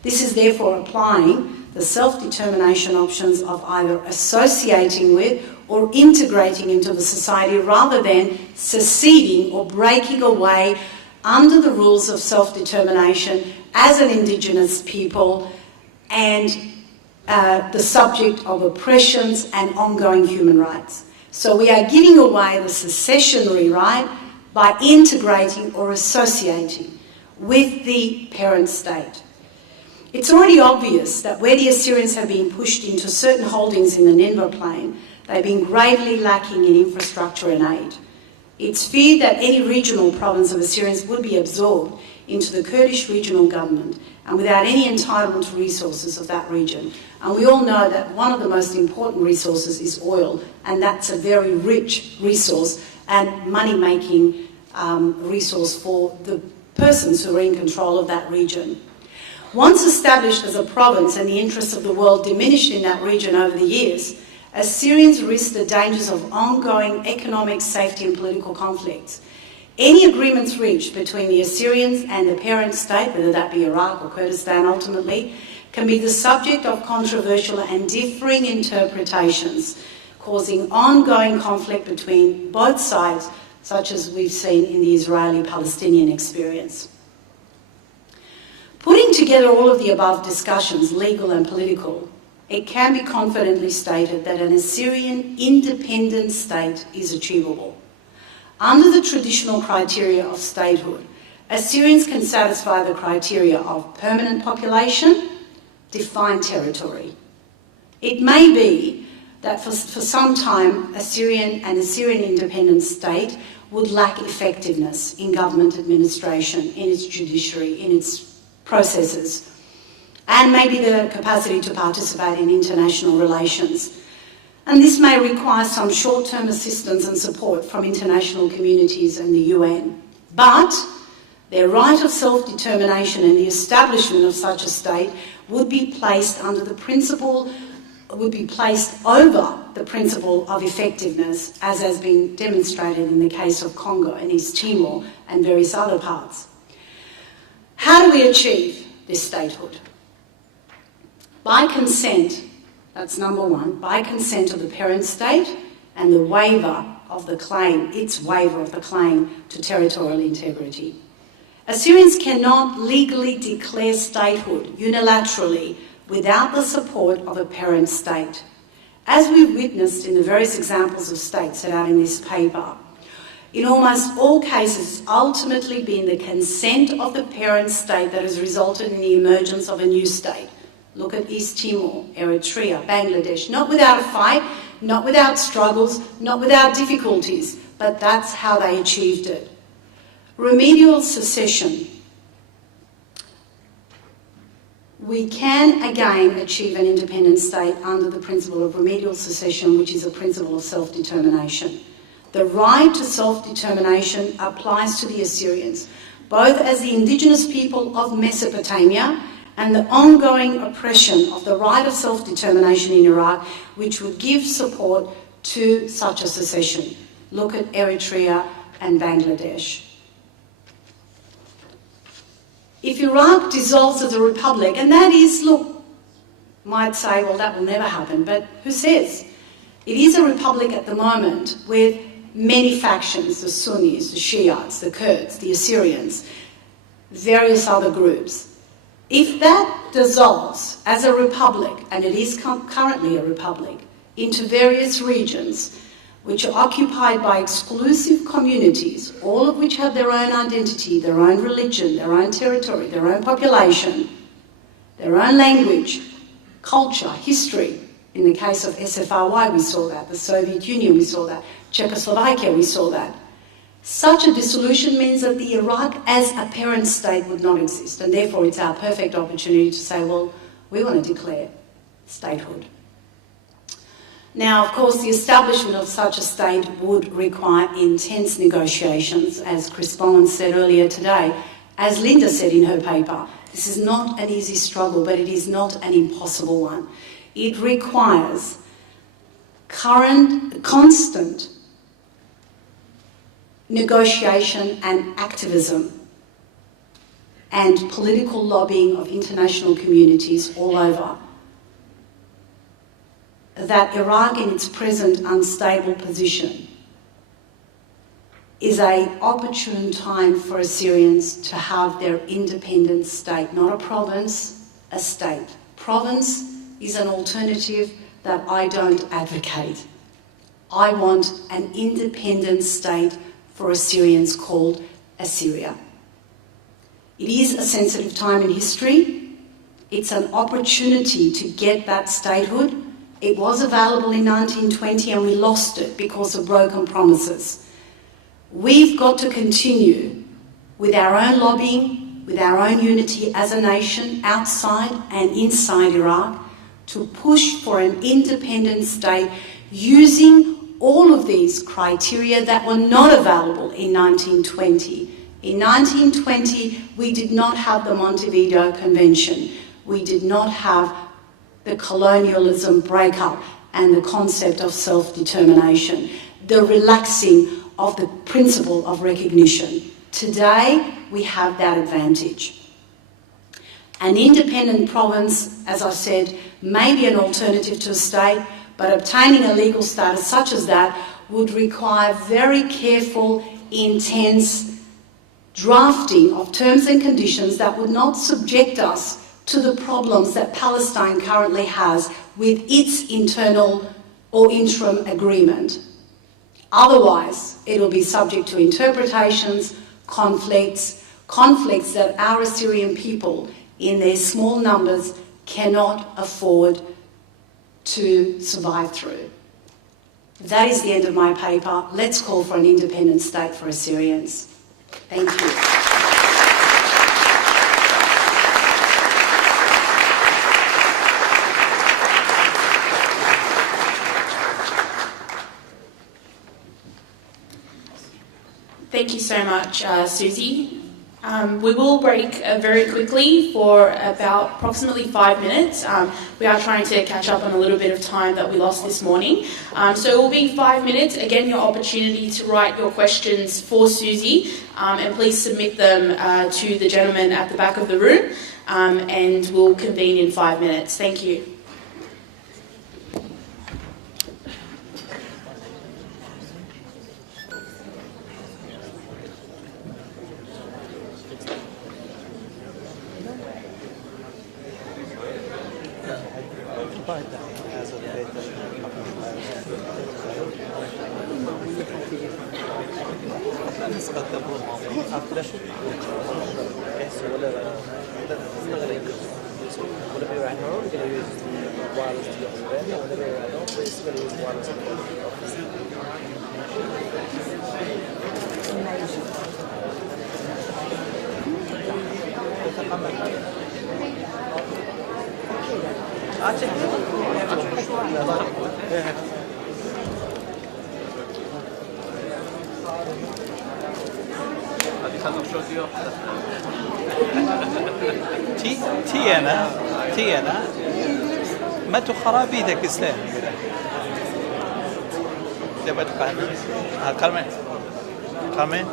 This is therefore applying the self-determination options of either associating with or integrating into the society rather than seceding or breaking away under the rules of self-determination as an indigenous people and the subject of oppressions and ongoing human rights. So we are giving away the secessionary right by integrating or associating with the parent state. It's already obvious that where the Assyrians have been pushed into certain holdings in the Nineveh Plain, they've been gravely lacking in infrastructure and aid. It's feared that any regional province of Assyrians would be absorbed into the Kurdish regional government and without any entitlement to resources of that region. And we all know that one of the most important resources is oil, and that's a very rich resource and money-making resource for the persons who are in control of that region. Once established as a province and the interests of the world diminished in that region over the years, Assyrians risk the dangers of ongoing economic, safety and political conflicts. Any agreements reached between the Assyrians and the parent state, whether that be Iraq or Kurdistan ultimately, can be the subject of controversial and differing interpretations, causing ongoing conflict between both sides, such as we've seen in the Israeli-Palestinian experience. Putting together all of the above discussions, legal and political, it can be confidently stated that an Assyrian independent state is achievable. Under the traditional criteria of statehood, Assyrians can satisfy the criteria of permanent population, defined territory. It may be that for some time an Assyrian independent state would lack effectiveness in government administration, in its judiciary, in its processes, and maybe the capacity to participate in international relations. And this may require some short-term assistance and support from international communities and the UN. But their right of self-determination and the establishment of such a state would be placed over the principle of effectiveness, as has been demonstrated in the case of Congo and East Timor and various other parts. How do we achieve this statehood? By consent, that's number one, by consent of the parent state and the waiver of the claim, its waiver of the claim to territorial integrity. Assyrians cannot legally declare statehood unilaterally without the support of a parent state. As we've witnessed in the various examples of states set out in this paper, in almost all cases, it's ultimately been the consent of the parent state that has resulted in the emergence of a new state. Look at East Timor, Eritrea, Bangladesh, not without a fight, not without struggles, not without difficulties, but that's how they achieved it. Remedial secession. We can again achieve an independent state under the principle of remedial secession, which is a principle of self-determination. The right to self-determination applies to the Assyrians, both as the indigenous people of Mesopotamia and the ongoing oppression of the right of self-determination in Iraq, which would give support to such a secession. Look at Eritrea and Bangladesh. If Iraq dissolves as a republic, and that is, look, might say, well, that will never happen, but who says? It is a republic at the moment with many factions, the Sunnis, the Shiites, the Kurds, the Assyrians, various other groups. If that dissolves as a republic, and it is currently a republic, into various regions, which are occupied by exclusive communities, all of which have their own identity, their own religion, their own territory, their own population, their own language, culture, history. In the case of SFRY, we saw that. The Soviet Union, we saw that. Czechoslovakia, we saw that. Such a dissolution means that the Iraq as a parent state would not exist, and therefore it's our perfect opportunity to say, well, we want to declare statehood. Now, of course, the establishment of such a state would require intense negotiations, as Chris Bowen said earlier today. As Linda said in her paper, this is not an easy struggle, but it is not an impossible one. It requires constant negotiation and activism and political lobbying of international communities all over. That Iraq, in its present unstable position, is an opportune time for Assyrians to have their independent state, not a province, a state. Province is an alternative that I don't advocate. I want an independent state for Assyrians called Assyria. It is a sensitive time in history. It's an opportunity to get that statehood. It was available in 1920 and we lost it because of broken promises. We've got to continue with our own lobbying, with our own unity as a nation outside and inside Iraq to push for an independent state using all of these criteria that were not available in 1920. In 1920, we did not have the Montevideo Convention. We did not have the colonialism breakup and the concept of self-determination, the relaxing of the principle of recognition. Today, we have that advantage. An independent province, as I said, may be an alternative to a state, but obtaining a legal status such as that would require very careful, intense drafting of terms and conditions that would not subject us to the problems that Palestine currently has with its internal or interim agreement. Otherwise, it will be subject to interpretations, conflicts that our Assyrian people, in their small numbers, cannot afford to survive through. That is the end of my paper. Let's call for an independent state for Assyrians. Thank you. Thank you so much, Suzy. We will break very quickly for about approximately 5 minutes. We are trying to catch up on a little bit of time that we lost this morning. So it will be 5 minutes. Again, your opportunity to write your questions for Suzy, and please submit them to the gentleman at the back of the room, and we'll convene in 5 minutes. Thank you. تينا ما تخرابيتك اسلام تبغى كارمن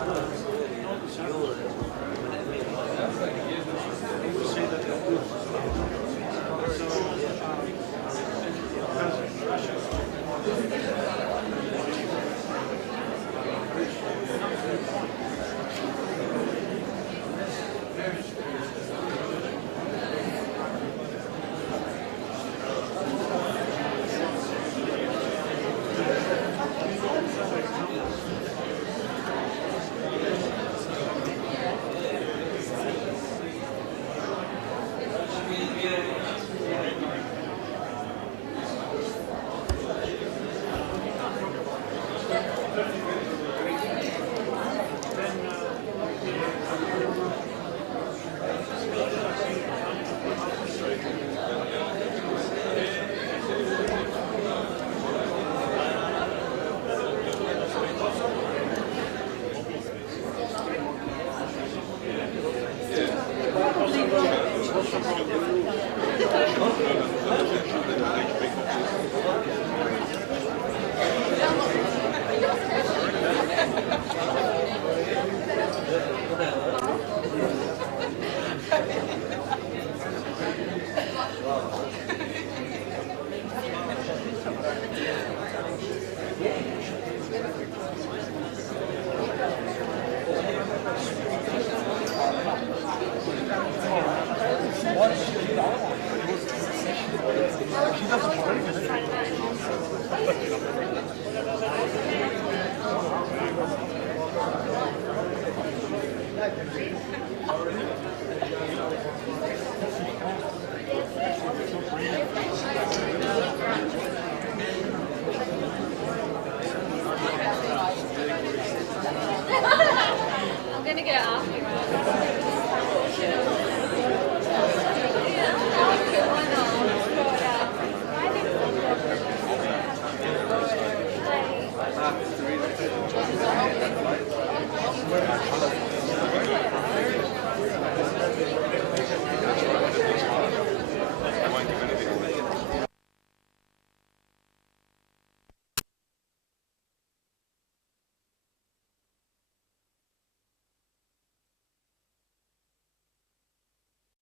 Thank you.